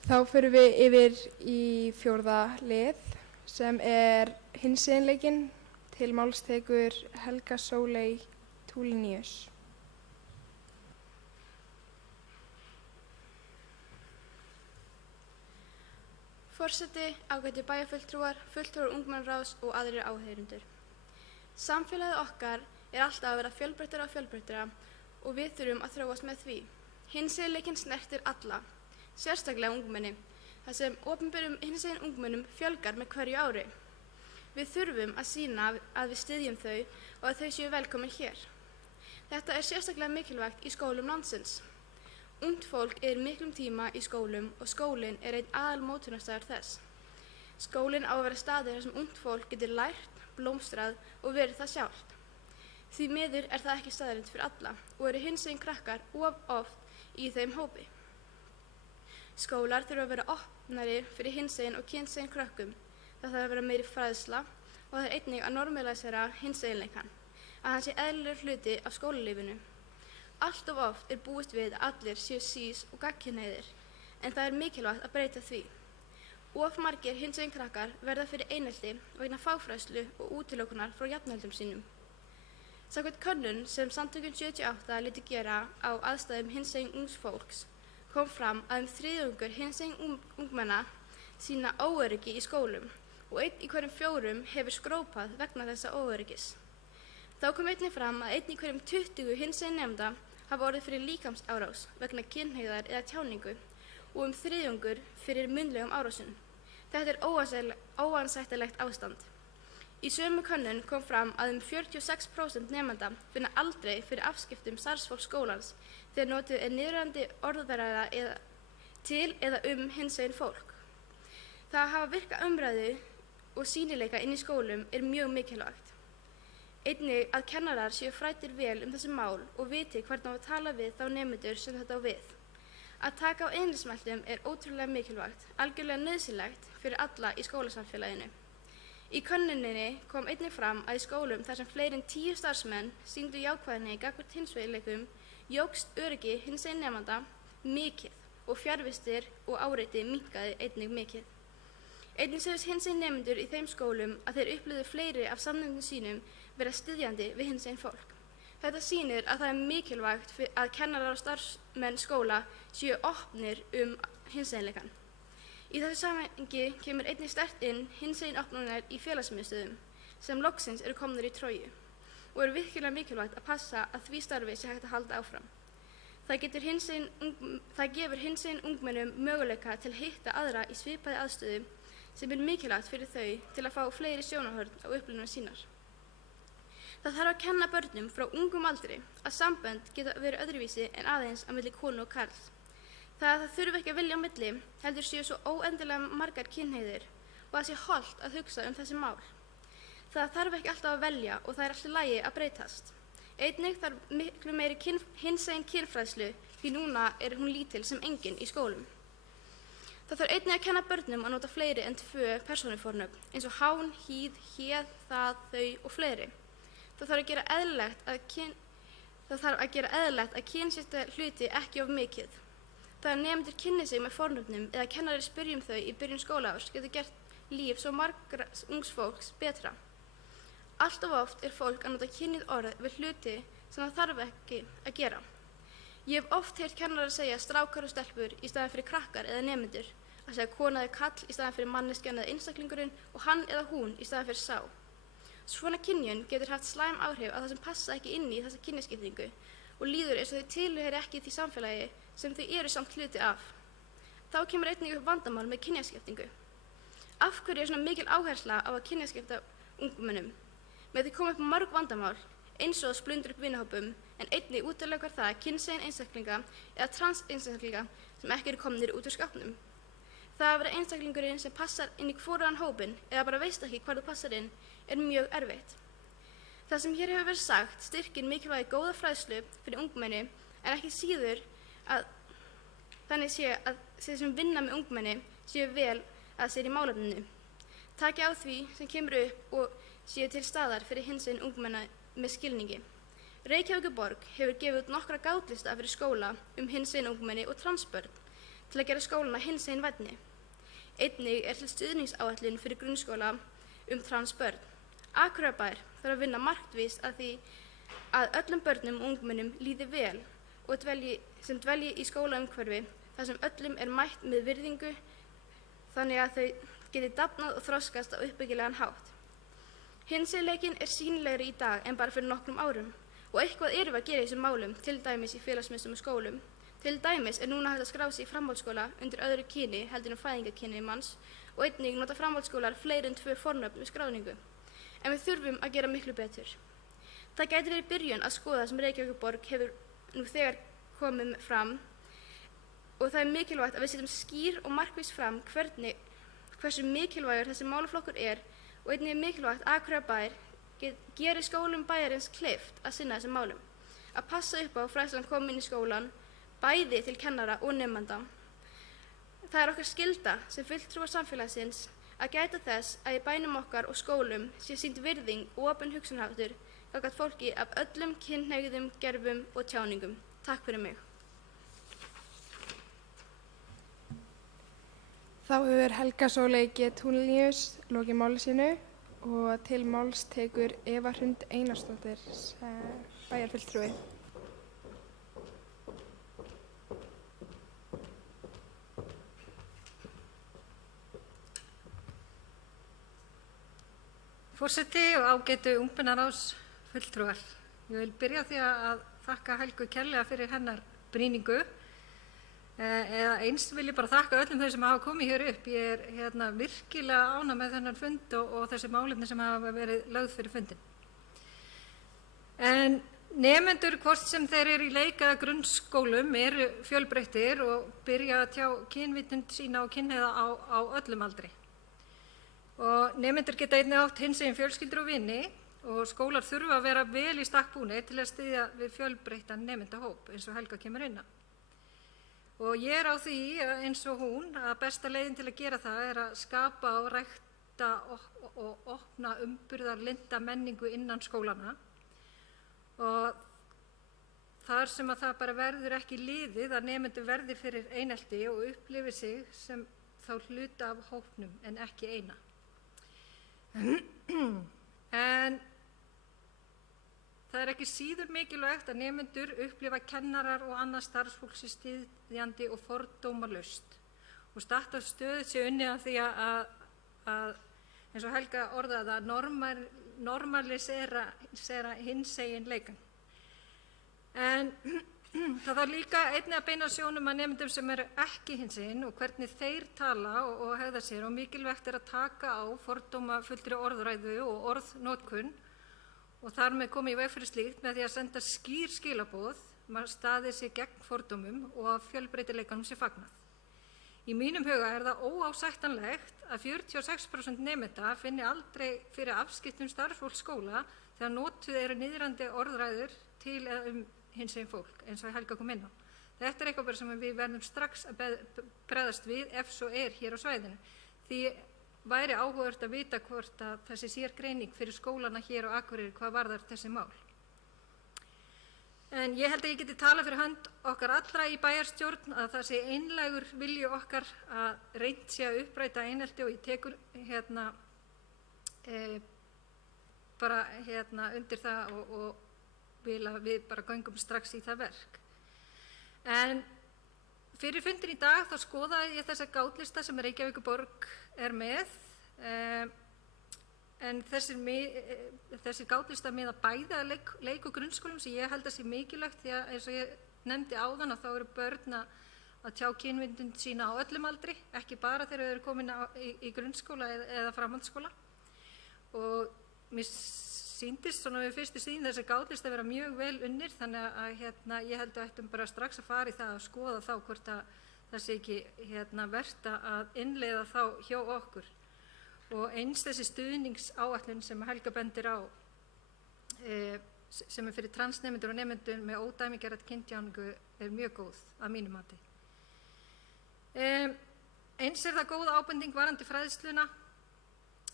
Þá förum við yfir í 4. lið sem hinseginleikinn. Til máls tekur Helga Sóley Tulinius. Forseti, ágætu bæjarfulltrúar, fulltrúar ungmennaráðs og aðrir áheyrendur. Samfélagið okkar alltaf að vera fjölbreyttara og fjölbreyttara og við þurfum að þróast með því. Hinseginleikinn snertir alla, sérstaklega ungmenni, þar sem opinberum hinsegin ungmennum fjölgar með hverju ári. Við þurfum að sýna að við styðjum þau og að þau séu velkomin hér. Þetta sérstaklega mikilvægt í skólum landsins. Ungt fólk miklum tíma í skólum og skólinn einn aðalmótunarstaður þess. Skólinn á að vera staður þar sem ungt fólk getur lært, blómstrað og verið það sjálft. Því miður það ekki staðreynd fyrir alla og hinsegin krakkar of oft í þeim hópi. Skólar þurfa að vera opnari fyrir hinsegin og kynsegin krökkum. Það þarf að vera meiri fræðsla og það einnig að normalisera hinseginleikann, að hann sé eðlilegur hluti af skólalífinu. Allt of oft búist við að allir séu sís og gagnkynhneigðir, en það mikilvægt að breyta því. Of margir hinsegin krakkar verða fyrir einelti vegna fáfræðslu og útilokunar frá jafnöldrum sínum. Samkvæmt könnun sem Samtökin 78 létu gera á aðstæðum hinsegin ungs fólks kom fram að þriðjungur hinsegin ungmenna sýna óöryggi í skólum og 1 í hverjum 4 hefur skrópað vegna þessa óöryggis. Þá kom einnig fram að 1 í hverjum 20 hinsegin nemenda hafa orðið fyrir líkamsárás vegna kynhneigðar eða tjáningu og þriðjungur fyrir munnlegum árásum. Þetta óansættanlegt ástand. Í sömu könnun kom fram að 46% nemenda finna aldrei fyrir afskiptum starfsfólks skólans þegar notuð niðrandi orðræða til eða hinsegin fólk. Það að hafa virka umræðu og sýnileika inn í skólum mjög mikilvægt. Einnig að kennarar séu fræddir vel þessi mál og viti hvernig á að tala við þá nemendur sem þetta á við. Að taka á eineltismæltum ótrúlega mikilvægt, algjörlega nauðsynlegt fyrir alla í skólasamfélaginu. Í könnuninni kom einnig fram að í skólum þar sem fleiri en 10 starfsmenn sýndu jákvæðni gagnvart hinsveginleikum jókst öryggi hinsegin nemenda mikið og fjarvistir og áreiti minnkaði einnig mikið. Einnig sögðust hinsegin nemendur í þeim skólum að þeir upplifðu fleiri af samnefndum sínum vera styðjandi við hinsegin fólk. Þetta sýnir að það mikilvægt að kennarar og starfsmenn skóla séu opnir hinseginleikann. Í þessu samhengi kemur einnig sterkt inn hinsegin opnanir í félagsmiðstöðvum sem loksins eru komnir í Tróju og eru virkilega mikilvægt að passa að því starfi sé hægt að halda áfram. Það gefur hinsegin ungmennum möguleika til að hitta aðra í svipaði aðstöðu sem er mikilvægt fyrir þau til að fá fleiri sjónarhorn á upplifanir sínar. Það þarf að kenna börnum frá ungum aldri að sambönd geta verið öðruvísi en aðeins á milli konu og karls. Það þurfi ekki að velja á milli, heldur séu svo óendanlega margar kynhneigðir og það sé hollt að hugsa þessi mál. Það þarf ekki alltaf að velja og það er alltaf lagi að breytast. Einnig þarf miklu meiri hinsegin kynfræðslu því núna er hún lítil sem engin í skólum. Það þarf einnig að kenna börnum að nota fleiri en 2 persónufornöfn eins og hán, hýð, héð, það, þau og fleiri. Það þarf að gera eðlilegt að kynsetja hluti ekki of mikið. Það að nemendur kynni sig með fornöfnum eða kennari spyrjum þau í byrjun skólaárs getur gert líf svo margra ungs fólks betra. Allt of oft er fólk að nota kynnið orð við hluti sem það þarf ekki að gera. Ég hef oft heyrt kennarar segja strákar og stelpur í staðinn fyrir krakkar eða nemendur, að segja kona eða kall í staðinn fyrir manneskjan eða einstaklingurinn og hann eða hún í staðinn fyrir sá. Svona kynjun getur haft slæm áhrif á það sem passa ekki inn í þessa kynjaskiptingu og líður eins og þau tilheyri ekki því samfélagi sem þau eru samt hluti af. Þá kemur einnig upp vandamál með kynjaskiptingu. Af hverju er svona mikil áhersla á að kynjaskipta ungmennum? Með því koma upp mörg vandamál eins og að splundra upp vinahópum en einnig útilokar það kynsegin einstaklinga eða trans einstaklinga sem ekki eru komnir út úr skápnum. Það að vera einstaklingurinn sem passar inn í hvorugan hópinn eða bara veist ekki hvar þú passar inn er mjög erfitt. Það sem hér hefur verið sagt styrkir mikilvægi góða fræðslu fyrir ungmenni en ekki síður að þannig sé að þeir sem vinna með ungmenni séu vel að sér í málefninu. Taki á því sem kemur upp og séu til staðar fyrir hinsegin ungmenna með skilningi. Reykjavíkurborg hefur gefið út nokkra gátlista fyrir skóla hinsegin ungmenni og transbörn til að gera skólana hinsegin vænni. Einnig er til stuðningsáætlun fyrir grunnskóla transbörn. Akureyrarbær þarf að vinna markvisst að því að öllum börnum og ungmennum líði vel og dvelji í skólaumhverfi þar sem öllum er mætt með virðingu þannig að þau geti dafnað og þroskast á uppbyggilegan hátt. Hinseginleikinn er sýnilegri í dag en bara fyrir nokkrum árum og eitthvað erum við að gera í þessum málum, til dæmis í félagsmiðstöðvum og skólum. Til dæmis er núna hægt að skrá sig í framhaldsskóla undir öðru kyni heldur en fæðingarkyni manns og einnig nota framhaldsskólar fleiri en 2 fornöfn við skráningu. En við þurfum að gera miklu betur. Það gæti verið byrjun að skoða sem Reykjavíkurborg hefur nú þegar komið fram og það er mikilvægt að við setjum skýr og markviss fram hversu mikilvægur þessi málaflokkur er og einnig er mikilvægt að Akureyrarbær geri skólum bæjarins kleift að sinna þessum málum, að passa upp á fræðslan komin inn í skólan, bæði til kennara og nemenda. Það er okkar skylda sem fulltrúar samfélagsins að gæta þess að í bænum okkar og skólum sé sýnd virðing og opinn hugsunarháttur gagnvart fólki af öllum kynhneigðum, gervum og tjáningum. Takk fyrir mig. Þá hefur Helga Sóley G. Túlníus lokið máli sínu og til máls tekur Eva Hrund Einarsdóttir, bæjarfulltrúi. Forseti og ágætu ungmennaráðsfulltrúar. Ég vil byrja því að þakka Helgu kærlega fyrir hennar brýningu. Eða eins vil ég bara þakka öllum þeir sem hafa komið hér upp. Ég er virkilega ánægð með þennan fund og þessi málefni sem hafa verið lögð fyrir fundin. En nemendur, hvort sem þeir eru í leik eða grunnskólum, eru fjölbreyttir og byrja að tjá kynvitund sína og kynhneigða á öllum aldri. Og nemendur geta einnig átt hinsegin fjölskyldur og vini og skólar þurfa að vera vel í stakk búnir til að styðja við fjölbreyttan nemendahóp eins og Helga kemur inn á. Og ég er á því eins og hún að besta leiðin til að gera það er að skapa og rækta og opna umburðarlynda menningu innan skólana og þar sem að það bara verður ekki liðið að nemendur verði fyrir einelti og upplifi sig sem þá hluta af hópnum en ekki eina. En það er ekki síður mikilvægt að nemendur upplifa kennarar og annað starfsfólk sem styðjandi og fordómalaust og statt og stöðugt sé unnið að því að eins og Helga orðaði að normalisera hinsegin leikan. En það þarf líka einnig að beina sjónum að nemendum sem eru ekki hinsegin og hvernig þeir tala og hegða sér, og mikilvægt er að taka á fordómafullri orðræðu og orðnotkun og þar með koma í veg fyrir slíkt með því að senda skýr skilaboð að staðið sé gegn fordómum og að fjölbreytileikanum sé fagnað. Í mínum huga er það óásættanlegt að 46% nemenda finni aldrei fyrir afskiptum starfsfólks skóla þegar notuð eru niðrandi orðræður til eða hinsegin fólk, eins og Helga kom inn á. Þetta er eitthvað bara sem við verðum strax að bregðast við ef svo er hér á svæðinu. Því væri áhugavert að vita hvort að þessi sérgreining fyrir skólana hér á Akureyri hvað varðar þessi mál. En ég held að ég geti talað fyrir hönd okkar allra í bæjarstjórn að það sé einlægur vilji okkar að reynt sé að uppræta einelti, og ég tekur undir það og vil að við bara göngum strax í það verk. En fyrir fundin í dag þá skoðaði ég þessa gátlista sem Reykjavíkurborg er með, en þessi gátlista miða bæði að leik- og grunnskólum sem ég held að sé mikilvægt, því að eins og ég nefndi áðan að þá eru börn að tjá kynvitund sína á öllum aldri, ekki bara þegar þau eru komin í grunnskóla eða framhaldsskóla. Og mér sýndist svona við fyrstu sýn þessi gátlista að vera mjög vel unnir, þannig að ég held að ættum bara strax að fara í það að skoða þá hvort að það sé ekki vert að innleiða þá hjá okkur. Og eins þessi stuðningsáætlun sem Helga bendir á, sem er fyrir transnemendur og nemendur með ódæmigerða kynjatjáningu, er mjög góð að mínu mati. Eins er það góð ábending varðandi fræðsluna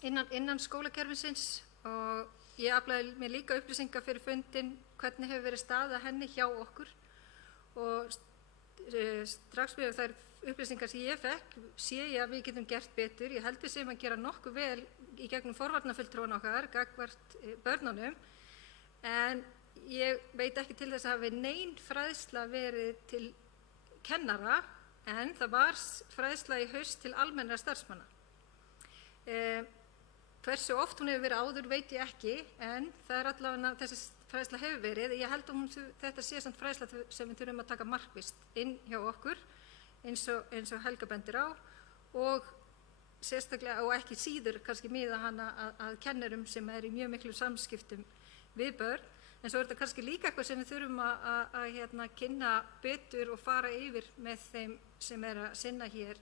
innan skólakerfisins, og ég aflaði mér líka upplýsingar fyrir fundin hvernig hefur verið staðið að henni hjá okkur, og strax með þær upplýsingar sem ég fekk sé ég að við getum gert betur. Ég held við séum að gera nokkuð vel í gegnum forvarnafulltrúana okkar gagnvart börnunum, en ég veit ekki til þess að hafi nein fræðsla verið til kennara, en það var fræðsla í haust til almennra starfsmanna. Hversu oft hún hefur verið áður veit ég ekki, en það er allavega þessi fræðsla hefur verið. Ég held að þetta sé samt fræðsla sem við þurfum að taka markvisst inn hjá okkur, eins og Helga bendir á, og sérstaklega, og ekki síður kannski miða hana að kennurum sem er í mjög miklu samskiptum við börn. En svo er þetta kannski líka eitthvað sem við þurfum að kynna betur og fara yfir með þeim sem er að sinna hér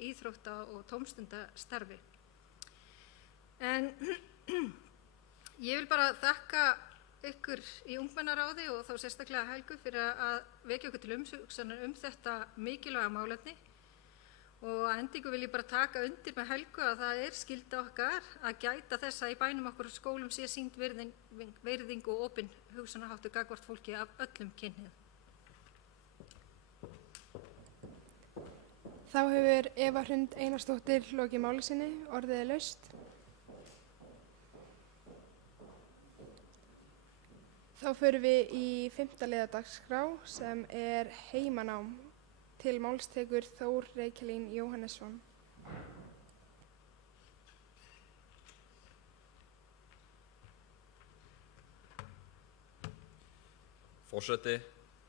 íþrótta- og tómstundastarfi. En ég vil bara þakka ykkur í ungmennaráði og þá sérstaklega Helgu fyrir að vekja okkur til umhugsunar þetta mikilvæga málefni, og að endingu vil ég bara taka undir með Helgu að það er skylda okkar að gæta þess að í bænum okkur og skólum sé sýnd virðing og opin hugsunarháttur gagnvart fólki af öllum kynhneigðum. Þá hefur Eva Hrund Einarsdóttir lokið máli sinni, orðið er laust. Þá förum við í 5. liða dagskrá sem er heimanám. Til máls tekur Þór Reykjalín Jóhannesson. Forseti,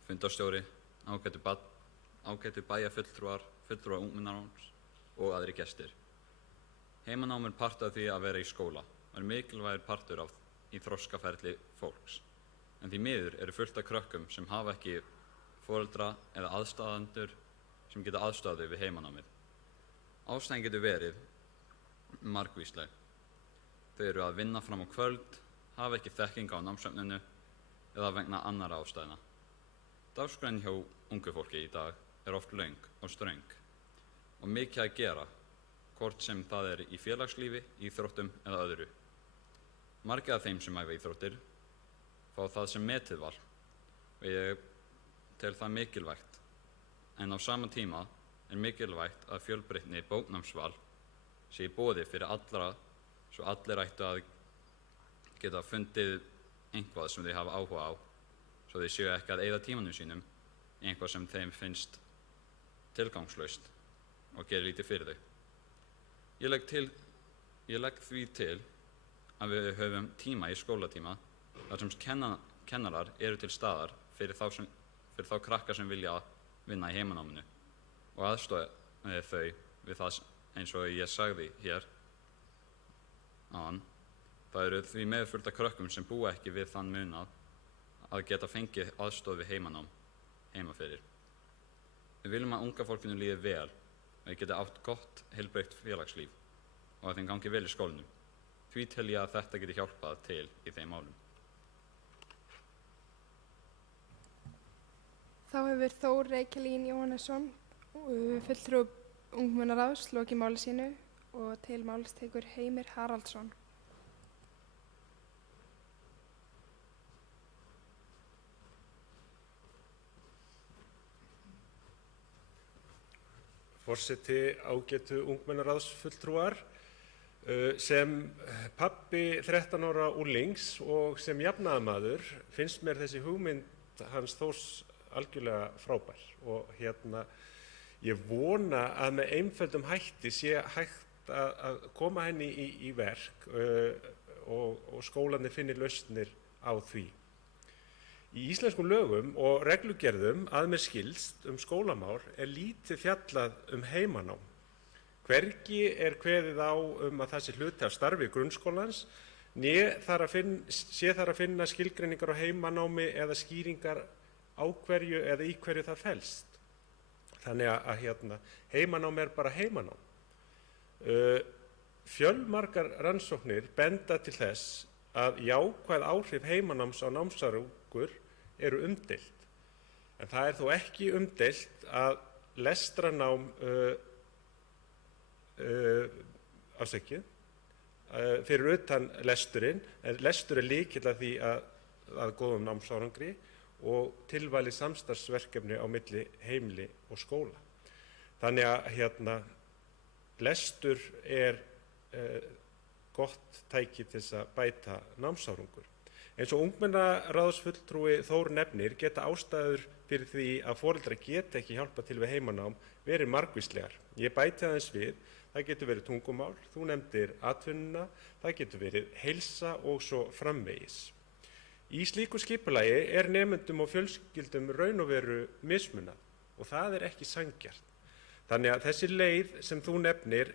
fundarstjóri, ágætu bæjarfulltrúar, fulltrúar ungmennaráðs og aðrir gestir. Heimanám er part af því að vera í skóla og er mikilvægur partur í þroskaferli fólks. En því miður eru fullt af krökkum sem hafa ekki foreldra eða aðstaðendur sem geta aðstoðað við heimanámið. Ástæðan getur verið margvísleg. Þau eru að vinna fram á kvöld, hafa ekki þekking á námsefninu eða vegna annarra ástæðna. Dagskráin hjá ungu fólki í dag er oft löng og ströng og mikið að gera, hvort sem það er í félagslífi, íþróttum eða öðru. Margir af þeim sem æfa íþróttir fá það sem metið var og ég tel það mikilvægt, en á sama tíma er mikilvægt að fjölbreytni bóknámsval sé í boði fyrir allra, svo allir ættu að geta fundið einhvað sem þeir hafa áhuga á, svo þeir séu ekki að eyða tímanum sínum í einhvað sem þeim finnst tilgangslaust og geri lítið fyrir þau. Ég legg því til að við höfum tíma í skólatíma þar sem kennarar eru til staðar fyrir þá krakka sem vilja vinna í heimanáminu og aðstoða þau við það eins og ég sagði hér áðan. Það eru því miður fullt af krökkum sem búa ekki við þann munað að geta fengið aðstoð við heimanám heima fyrir. Við viljum að unga fólkinu líði vel og þau geti átt gott, heilbrigt félagslíf og að þeim gangi vel í skólanum. Því tel ég að þetta geti hjálpað til í þeim málum. Þá hefur Þór Reykjalín Jóhannesson, fulltrúi ungmennaráðs, lokið máli sínu og til máls tekur Heimir Haraldsson. Forseti, ágætu ungmennaráðsfulltrúar, sem pabbi 13 ára unglings og sem jafnaðarmaður finnst mér þessi hugmynd hans Þórs algjörlega frábær og ég vona að með einföldum hætti sé hægt að koma henni í verk og skólarnir finni lausnir á því. Í íslenskum lögum og reglugerðum að mér skilst skólamál lítið fjallað heimanám. Hvergi kveðið á að það sé hluti af starfi grunnskólans, né sé þar að finna skilgreiningar á heimanámi eða skýringar á hverju eða í hverju það felst. Þannig að heimanám bara heimanám. Fjölmargar rannsóknir benda til þess að jákvæð áhrif heimanáms á námsárangur eru umdeild. En það þó ekki umdeilt að lestranám fyrir utan lesturinn, en lestur lykill að því að góðum námsárangri og tilvalið samstarfsverkefni á milli heimili og skóla. Þannig að lestur gott tæki til þess að bæta námsárangur. Eins og ungmennaráðsfulltrúi Þór nefnir geta ástæður fyrir því að foreldrar geta ekki hjálpað til við heimanám verið margvíslegar. Ég bæti aðeins við, það getur verið tungumál, þú nefndir atvinnuna, það getur verið heilsa og svo framvegis. Í slíku skipulagi nemendum og fjölskyldum raun og veru mismunað og það ekki sanngjarnt. Þannig að þessi leið sem þú nefnir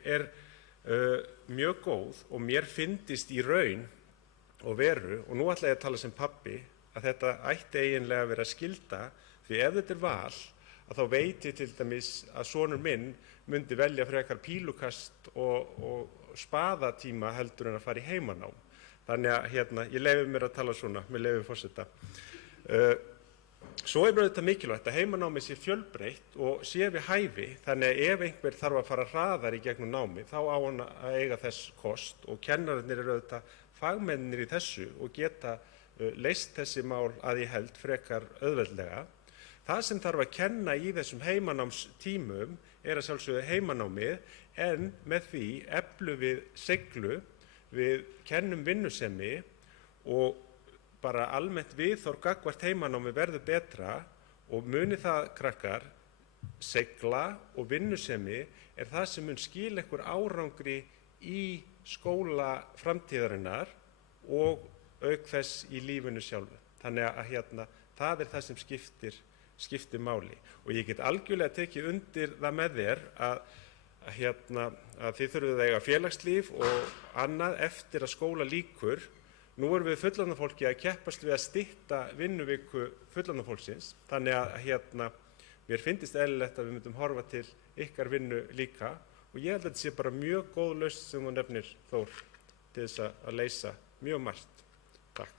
mjög góð og mér fyndist í raun og veru, og nú ætla ég að tala sem pabbi, að þetta ætti eiginlega að vera skylda, því ef þetta val, að þá veit ég til dæmis að sonur minn myndi velja frekar pílukast og spaðatíma heldur en að fara í heimanám. Þannig að ég leyfi mér að tala svona, með leyfi forseta. Svo auðvitað mikilvægt að heimanámi sé fjölbreytt og sé við hæfi, þannig að ef einhver þarf að fara hraðar í gegnum námi, þá á hann að eiga þess kost og kennararnir auðvitað fagmennir í þessu og geta leyst þessi mál að ég held frekar auðveldlega. Það sem þarf að kenna í þessum heimanámstímum að sjálfsögðu heimanámið, en með því eflu við seiglu, við kennum vinnusemi og bara almennt viðhorf gagnvart heimanámi verður betra og muni það krakkar, seigla og vinnusemi það sem mun skila ykkur árangri í skóla framtíðarinnar og auk þess í lífinu sjálfu. Þannig að það það sem skiptir máli. Og ég get algjörlega tekið undir það með þér að þið þurfið að eiga félagslíf og annað eftir að skóla lýkur. Nú erum við fullorðna fólki að keppast við að stytta vinnuviku fullorðna fólksins. Þannig að mér finnst eðlilegt að við myndum horfa til ykkar vinnu líka. Og ég held að þetta sé bara mjög góð lausn sem þú nefnir, Þór, til þess að leysa mjög margt. Takk.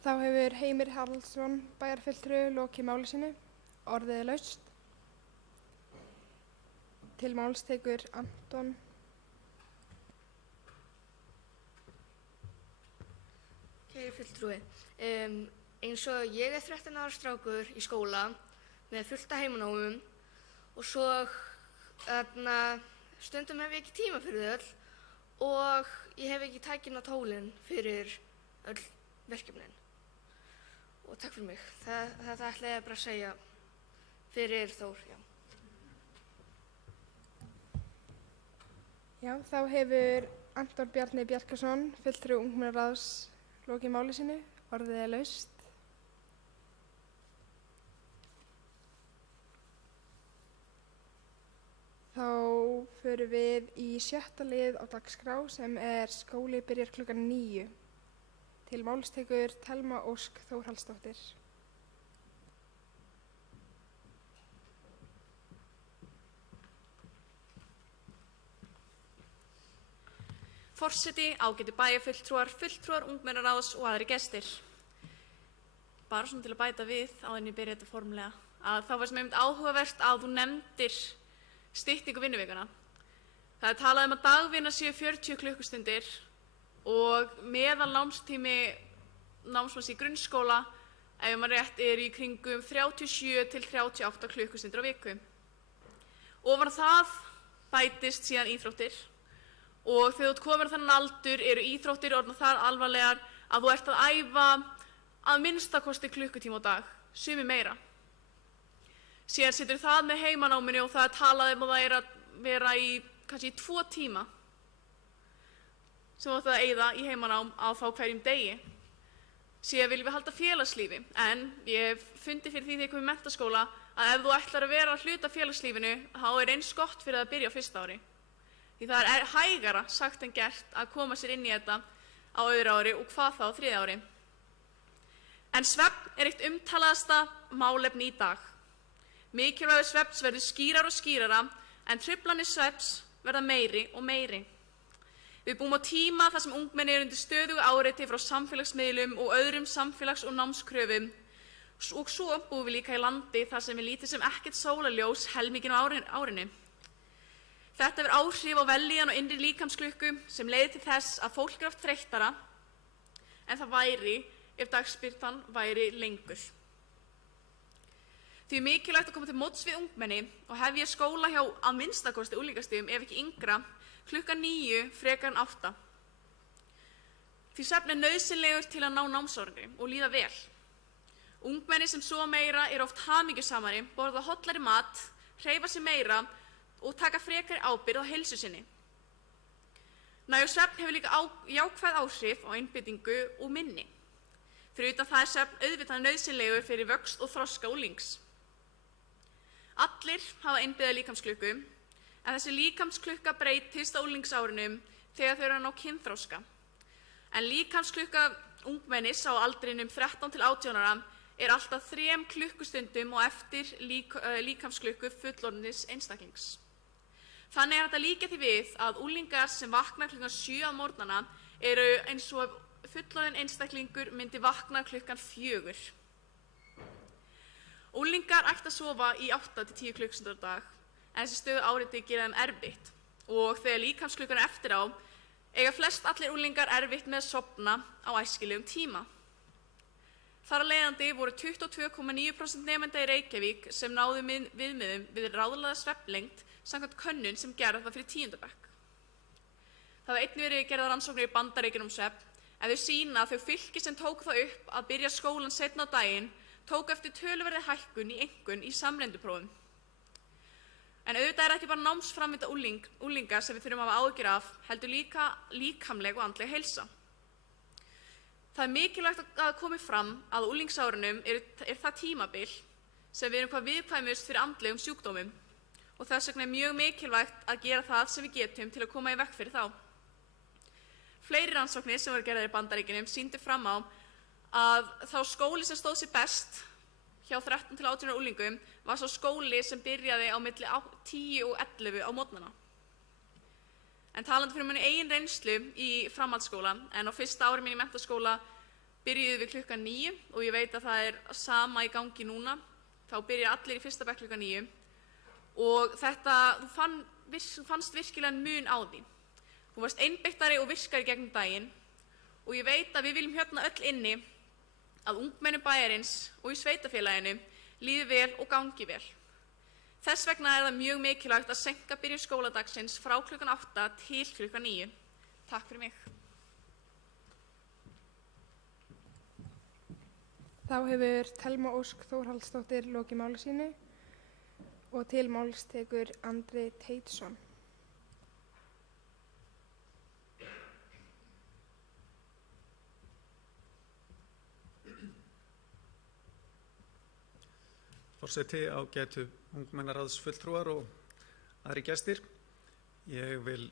Þá hefur Heimir Haraldsson, bæjarfulltrúi, lokið máli sínu. Orðið laust. Til máls tekur Anton. Kæri fulltrúi, eins og ég 13 ára strákur í skóla með fullt af heimanámum og svo stundum hef ég ekki tíma fyrir þau öll og ég hef ekki tækin á tólinn fyrir öll verkefnin. Og takk fyrir mig. Það ætla ég bara að segja fyrir Þór, já. Já, þá hefur Anton Bjarni Bjarkason, fulltrúi ungmennaráðs, lokið máli sínu. Orðið er laust. Þá förum við í 6. lið á dagskrá sem er skóli byrjar klukkan 9. Til máls tekur Thelma Ósk Þórhallsdóttir. Forseti, ágætu bæjarfulltrúar, fulltrúar ungmennaráðs og aðrir gestir. Bara svona til að bæta við áður en ég byrja þetta formulega, að þá var sem einmitt áhugavert að þú nefndir styttingu vinnuvikuna. Það er talað um að dagvinna séu 40 klukkustundir og meðal námstími námsmanns í grunnskóla, ef maður rétt, er í kringum 37 til 38 klukkustundir á viku. Ofan á það bætist síðan íþróttir. Og þegar þú ert komin á þennan aldur eru íþróttir orðnar þar alvarlegar að þú ert að æfa að minnstakosti klukkutíma á dag, sumir meira. Síðan situr það með heimanáminu og það er talað um að það er að vera í kannski 2 tíma sem þú ætti að eyða í heimanám á þá hverjum degi. Síðan viljum við halda félagslífi, en ég hef fundið fyrir því þegar ég kom í menntaskóla að ef þú ætlar að vera að hluta félagslífinu þá er eins gott fyrir að byrja á 1. ári. Því það er hægara sagt en gert að koma sér inn í þetta á öðru ári og hvað þá á 3. ári. En svefn er eitt umtalaðasta málefni í dag. Mikilvægur svefns verður skýrar og skýrara en truflanir svefns verða meiri og meiri. Við búum á tíma þar sem ungmenni eru undir stöðugu áreiti frá samfélagsmiðlum og öðrum samfélags- og námskröfum og svo búum við líka í landi þar sem við lítið sem ekkert sólarljós helminginn á árinu. Þetta hefur áhrif á vellíðan og innri líkamsklukku sem leiðir til þess að fólk er oft þreyttara en það væri ef dagsbirtan væri lengur. Því er mikilvægt að koma til móts við ungmenni og hefja skóla hjá að minnstakosti unglingastigum ef ekki yngra klukkan 9 frekar en 8. Því svefn er nauðsynlegur til að ná námsárangri og líða vel. Ungmenni sem sofa meira eru oft hamingjusamari, borða hollari mat, hreyfa sig meira og taka frekari ábyrgð á heilsu sinni. Nægur svefn hefur líka jákvæð áhrif á einbeitingu og minni. Fyrir utan það er svefn auðvitað nauðsynlegur fyrir vöxt og þroska unglings. Allir hafa innbyggða líkamsklukku, en þessi líkamsklukka breytist á unglingsárunum þegar þau eru að ná kynþroska. En líkamsklukka ungmennis á aldrinum 13 til 18 ára er alltaf 3 klukkustundum og eftir líkamsklukku fullorðins einstaklings. Þannig er þetta líka því við að unglingar sem vakna klukkan 7 á morgnana eru eins og fullorðinn einstaklingur myndi vakna klukkan 4. Unglingar ættu að sofa í 8 til 10 klukkustundir á dag, en þessi stöðu áreiti gera þeim erfitt og þegar líkamsklukkan er eftir á, eiga flest allir unglingar erfitt með að sofna á æskilegum tíma. Þar af leiðandi voru 22,9% nemenda í Reykjavík sem náðu viðmiðum við ráðlagða svefnlengd samkvæmt könnun sem gerð var fyrir 10. bekk. Það hafa einnig verið gerðar rannsóknir í Bandaríkjunum um svefn, en þau sýna að þau fylki sem tók það upp að byrja skólann seinna á daginn tók eftir töluverði hækkun í einkunn í samreyndu-prófum. En auðvitað er ekki bara námsframvinda unglinga sem við þurfum að hafa áhyggjur af, heldur líka líkamleg og andleg heilsa. Það er mikilvægt að komi fram að á unglingsárunum er það tímabil sem við erum hvað viðkvæmust fyrir andlegum sjúkdómum og þess vegna er mjög mikilvægt að gera það sem við getum til að koma í veg fyrir þá. Fleiri rannsóknir sem voru gerðar í Bandaríkjunum sýndu fram á að þá skóli sem stóð sér best hjá 13 til 18 ára unglingum var sá skóli sem byrjaði á milli 10 og 11 á morgnana. En talandi fyrir minni eigin reynslu í framhaldsskóla, en á 1. ári mín í menntaskóla byrjuðum við klukkan 9 og ég veit að það er sama í gangi núna, þá byrja allir í 1. bekk klukkan 9 og þetta, þú fannst virkilega mun á því. Þú varst einbeittari og virkari gegnum daginn og ég veit að við viljum hérna öll inni að ungmennum bæjarins og í sveitafélaginu líði vel og gangi vel. Þess vegna er það mjög mikilvægt að seinka byrjun skóladagsins frá klukkan 8 til klukkan 9. Takk fyrir mig. Þá hefur Thelma Ósk Þórhallsdóttir lokið máli sínu Og til máls tekur Andri Teitsson. Forseti, ágætu ungmennaráðsfulltrúar og aðrir gestir. Ég vil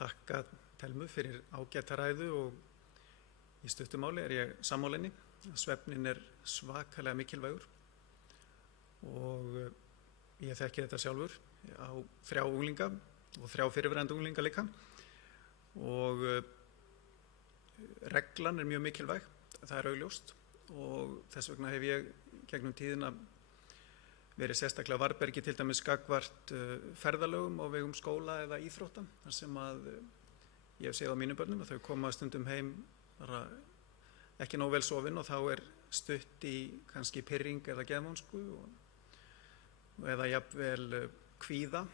þakka Thelmu fyrir ágæta ræðu og í stuttu máli ég sammála henni. Svefnin svakalega mikilvægur og ég þekki þetta sjálfur á 3 unglinga og 3 fyrirverandi unglinga líka og reglan mjög mikilvæg, það augljóst og þess vegna hef ég gegnum tíðina verið sérstaklega varbergi til dæmis gagnvart ferðalögum á vegum skóla eða íþrótta þar sem að ég hef séð á mínum börnum að þau koma stundum heim bara ekki nóg vel sofin og þá stutt í kannski pirring eða geðvonsku eða jafnvel kvíða,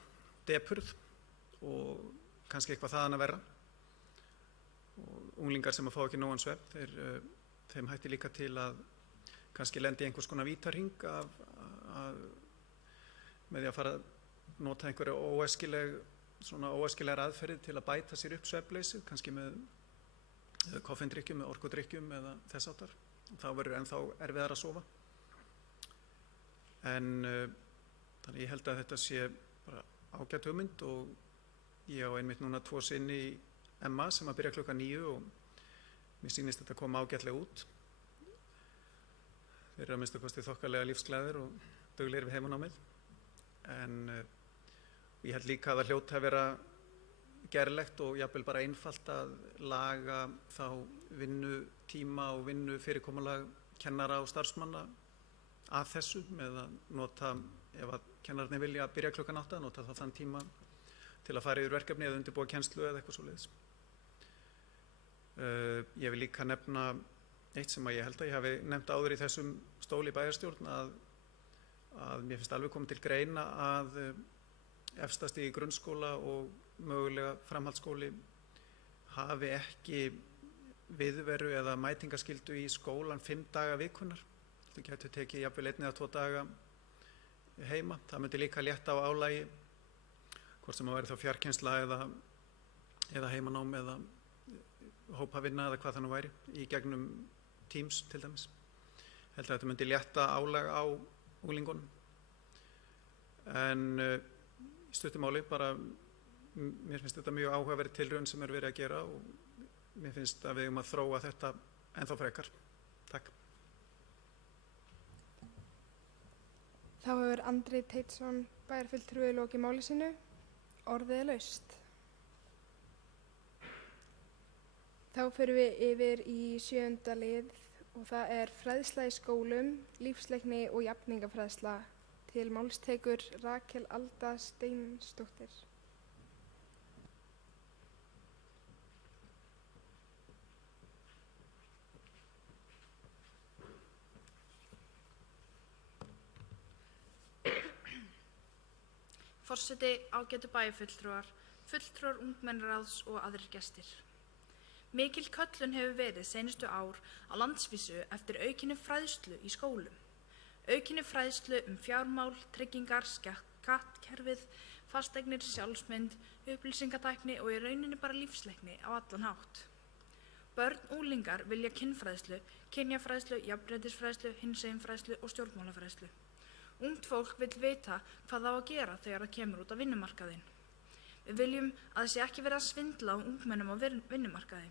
depurð og kannski eitthvað þaðan að verra. Og unglingar sem að fá ekki nógan svefn, þeim hættir líka til að kannski lendi í einhvers konar vítahring með því að fara að nota einhverja óæskilegar aðferðir til að bæta sér upp svefnleysið, kannski með koffeindrykkjum, með orkudrykkjum eða þess háttar. Þá verður ennþá erfiðara að sofa. En þannig ég held að þetta sé bara ágæt hugmynd og ég á einmitt núna 2 syni í Emma sem að byrja klukkan 9 og mér sýnist þetta koma ágætlega út. Þeir eru að minnsta kosti þokkalega lífsglæðir og duglegir við heimanámið. En ég held líka að það hljóti að vera gerlegt og jafnvel bara einfalt að laga þá vinnutíma og vinnufyrirkomulag kennara og starfsmanna að þessu með að nota, ef að kennararnir vilja að byrja klukkan 8, nota þá þann tíma til að fara yfir verkefni eða undirbúa kennslu eða eitthvað svoleiðis. Ég vil líka nefna eitt sem að ég held að ég hafi nefnt áður í þessum stóli bæjarstjórn að mér finnst alveg komið til greina að efstast í grunnskóla og mögulega framhaldsskóli hafi ekki viðveru eða mætingaskyldu í skólan 5 daga vikunar. Þetta getur tekið jafnvel 1 eða 2 daga heima. Það myndi líka létta á álagi, hvort sem að væri þá fjarkennsla eða heimanám eða hópavinna eða hvað það nú væri í gegnum Teams til dæmis. Held að þetta myndi létta álag á unglingunum. En í stuttu máli bara mér finnst þetta mjög áhugaverð tilraun sem verið að gera og mér finnst að við eigum að þróa þetta ennþá frekar. Takk. Þá hefur Andri Teitsson bæjarfulltrúi lokið máli sínu. Orðið laust. Þá förum við yfir í 7. lið og það fræðsla í skólum, lífsleikni og jafningafræðsla. Til máls tekur Rakel Alda Steinsdóttir. Forseti, ágætu bæjarfulltrúar, fulltrúar ungmennaráðs og aðrir gestir. Mikil köllun hefur verið seinustu ár á landsvísu eftir aukinni fræðslu í skólum. Aukinni fræðslu fjármál, tryggingar, skattkerfið, fasteignir, sjálfsmynd, upplýsingatækni og í rauninni bara lífsleikni á allan hátt. Börn unglingar vilja kynfræðslu, kynjafræðslu, jafnréttisfræðslu, hinseginfræðslu og stjórnmálafræðslu. Ungt fólk vill vita hvað það á að gera þegar það kemur út á vinnumarkaðinn. Við viljum að það sé ekki verið að svindla á ungmennum á vinnumarkaði.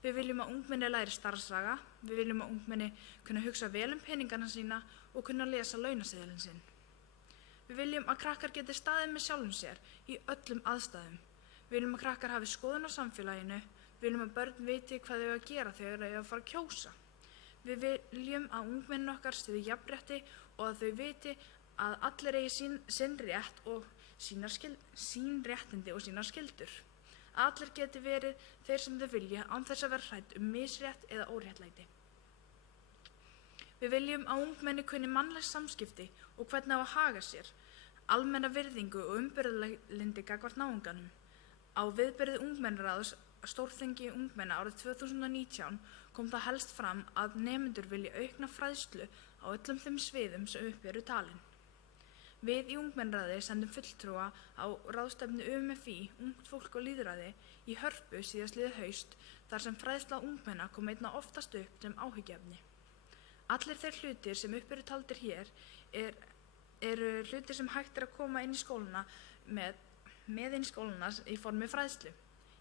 Við viljum að ungmenni læri starfssaga, við viljum að ungmenni kunna hugsa vel peningarna sína og kunna lesa launaseðilinn sinn. Við viljum að krakkar geti staðið með sjálfum sér í öllum aðstæðum. Við viljum að krakkar hafi skoðun á samfélaginu, við viljum að börn viti hvað þau eiga að gera þegar þau eiga að fara að kjósa. Við viljum að ungmennin okkar styðji jafnrétti og að þau viti að allir eigi sinn rétt og sín réttindi og sínar skyldur. Allir geti verið þeir sem þau vilja án þess að vera hrædd misrétt eða óréttlæti. Við viljum að ungmenni kunni mannleg samskipti og hvernig á að haga sér, almenna virðingu og umburðarlyndi gagnvart náunganum. Á viðburði ungmennaráðs stórþingi ungmenna árið 2019 kom það helst fram að nemendur vilja aukna fræðslu á öllum þeim sviðum sem upp eru talin. Við í ungmennaráði sendum fulltrúa á ráðstefnu UMFÍ, Ungt fólk og lýðræði, í Hörpu síðastliðið haust þar sem fræðsla ungmenna kom einna oftast upp sem áhyggjuefni. Allir þeir hlutir sem upp eru taldir hér eru hlutir sem hægt að koma inn í skólana með inn í skólana í formi fræðslu.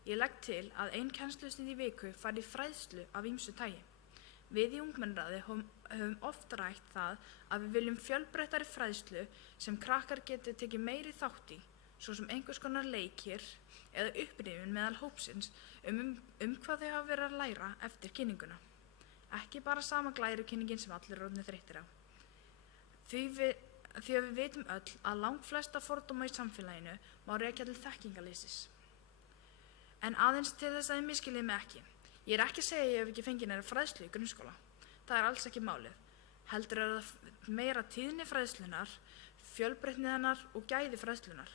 Ég legg til að ein kennslustund í viku fari í fræðslu af ýmsu tagi. Við í ungmennaráði höfum oft rætt það að við viljum fjölbreyttari fræðslu sem krakkar getur tekið meiri þátt í, svo sem einhvers konar leikir eða upprifjun meðal hópsins hvað þau hafa verið að læra eftir kynninguna. Ekki bara sama glærukynningin sem allir eru orðnir þreyttir á. Því að við vitum öll að langflesta fordóma í samfélaginu má rekja til þekkingarleysis. En aðeins til þess að þið misskiljið mig ekki. Ég er ekki að segja að ég hef ekki fengið neina fræðslu í grunnskóla. Það er alls ekki málið. Heldur er það meira tíðni fræðslunar, fjölbreytni hennar og gæði fræðslunar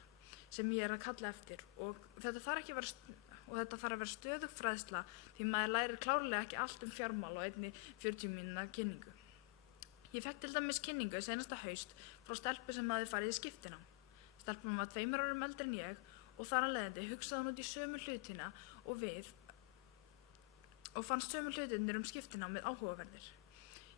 sem ég er að kalla eftir og þetta þarf að vera stöðug fræðsla því maður lærir klárlega ekki allt fjármál á einni 40 mínútna kynningu. Ég fekk til dæmis kynningu seinasta haust frá stelpu sem hafði farið í skiptinám. Stelpan var 2 árum eldri en ég og þar af leiðandi hugsaði hún út í sömu hlutina og fannst sömu hlutirnir skiptinámið áhugaverðir.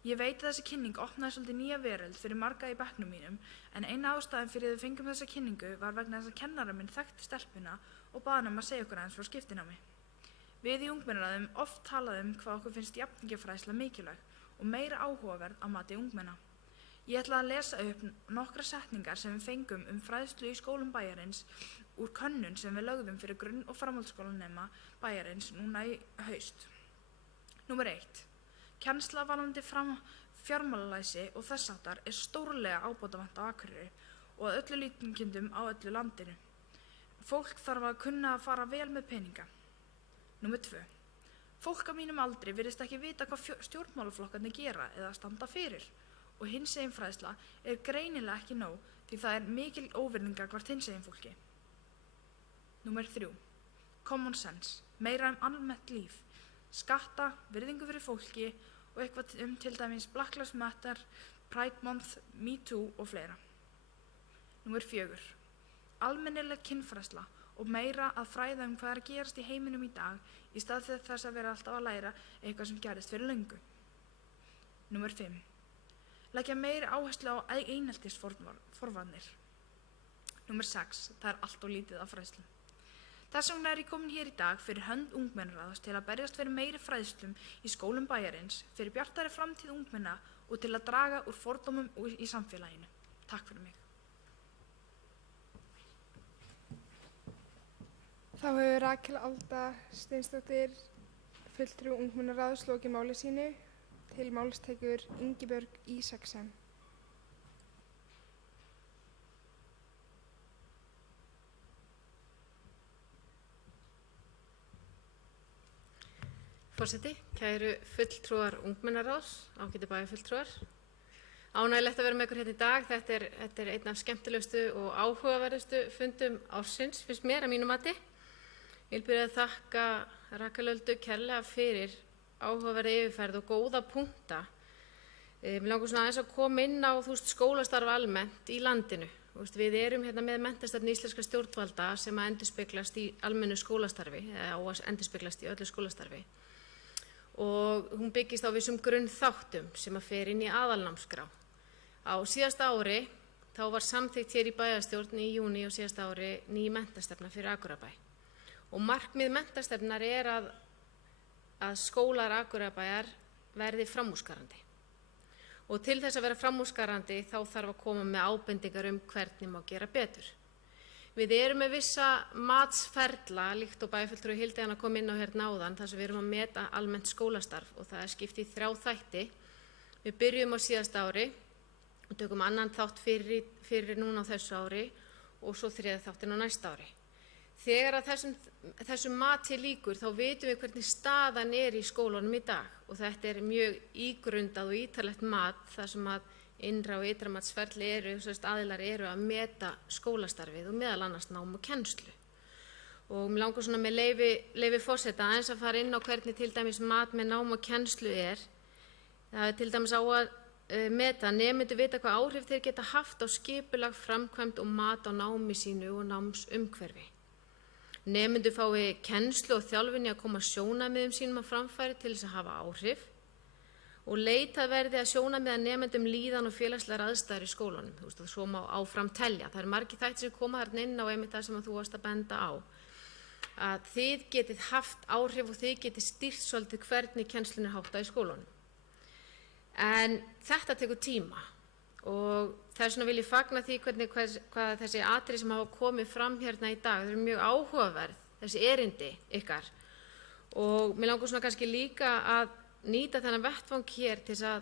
Ég veit að þessi kynning opnaði svolítið nýja veröld fyrir marga í bekknum mínum en eina ástæðan fyrir að við fengum þessa kynningu var vegna þess að kennarinn minn þekkti stelpuna og bað hana að segja okkur aðeins frá skiptinámi. Við í ungmennaráðum oft talaðum hvað okkur finnst jafningjafræðsla mikilvæg og meira áhugaverð á mati ungmenna. Ég ætla að lesa upp nokkra setningar sem við fengum fræðslu í skólum bæjarins úr könnun sem við lögðum fyrir grunn- og framhaldsskólanema bæjarins núna í haust. Númer 1. Kennsla varðandi fjármálalæsi og þess háttar er stórlega ábótavant á Akureyri og að öllu líkindum á öllu landinu. Fólk þarf að kunna að fara vel með peninga. Númer 2. Fólk á mínum aldri virðist ekki vita hvað stjórnmálaflokkarnir gera eða standa fyrir og hinsegin fræðsla er greinilega ekki nóg því það er mikil óvirðing gagnvart hinsegin fólki. Númer 3. Common sense, meira almennt líf, skatta, virðingu fyrir fólki og eitthvað til dæmis Black Lives Matter, Pride Month, Me Too og fleira. Númer 4. Almennileg kynfræðsla og meira að fræða hvað er að gerast í heiminum í dag í stað þess að vera alltaf að læra eitthvað sem gerist fyrir löngu. Númer 5. Leggja meiri áherslu á eineltisforvarnir. Númer 6. Það er allt of lítið af fræðslu. Þess vegna er ég komin hér í dag fyrir hönd ungmennaráðs til að berjast fyrir meiri fræðslum í skólum bæjarins, fyrir bjartari framtíð ungmenna og til að draga úr fordómum í samfélaginu. Takk fyrir mig. Þá hefur Rakel Alda Steinsdóttir, fulltrúi ungmennaráðs, lokið máli sínu. Til máls tekur Ingibjörg Ísaksen. Forseti, kæru fulltrúar ungmennaráðs, ágætu bæjarfulltrúar. Ánægilegt að vera með ykkur hérna í dag. Þetta er einn af skemmtilegustu og áhugaverðustu fundum ársins, finnst mér að mínu mati. Ég vil byrja að þakka Rakel Öldu kærlega fyrir áhugaverða yfirferð og góða punkta. Mér langar svona aðeins að koma inn á skólastarf almennt í landinu. Við erum hérna með menntastefnu íslenskra stjórnvalda sem að endurspeglast í almennu skólastarfi, eða á að endurspeglast í öllu skólastarfi. Og hún byggist á vissum grunnþáttum sem að fer inn í aðalnámskrá. Á síðasta ári þá var samþykkt hér í bæjarstjórn í júní á síðasta ári ný menntastefna fyrir Akureyrarbæ. Og markmið menntastefnar er að skólar Akureyrarbæjar verði framúrskarandi. Og til þess að vera framúrskarandi þá þarf að koma með ábendingar hvernig má gera betur. Við erum með vissa matsferla, líkt og bæjarfulltrúi Hildi kom inn á hérna áðan, þar sem við erum að meta almennt skólastarf og það er skipt í 3 þætti. Við byrjum á síðasta ári og tökum annan þátt fyrir núna á þessu ári og svo 3. þáttin á næsta ári. Þegar að þessum mati lýkur þá vitum við hvernig staðan er í skólunum í dag og þetta er mjög ígrundað og ítarlegt mat þar sem að innra og ytra matsferli aðilar eru að meta skólastarfið og meðal annars nám og kennslu. Og mér langar svona með leyfi forseta aðeins að fara inn á hvernig til dæmis mat með nám og kennslu er. Það er til dæmis á að meta að nemendur vita hvað áhrif þeir geta haft á skipulag, framkvæmd og mat á námi sínu og námsumhverfi. Nemendur fái kennslu og þjálfun í að koma sjónarmiðum sínum á framfæri til þess að hafa áhrif og leitað verði að sjónarmiða nemendum líðan og félagslegar aðstæður í skólanum. Þú veist, og svo má áfram telja. Það eru margir þættir sem koma þarna inn á einmitt það sem þú varst að benda á. Að þið getið haft áhrif og þið getið stýrt svolítið hvernig kennslunni er háttað í skólanum. En þetta tekur tíma og þess vegna vil ég fagna því hvað þessi atriði sem hafa komið fram hérna í dag, þau eru mjög áhugaverð, þessi erindi ykkar. Og mér langar svona kannski líka að nýta þennan vettvang hér til þess að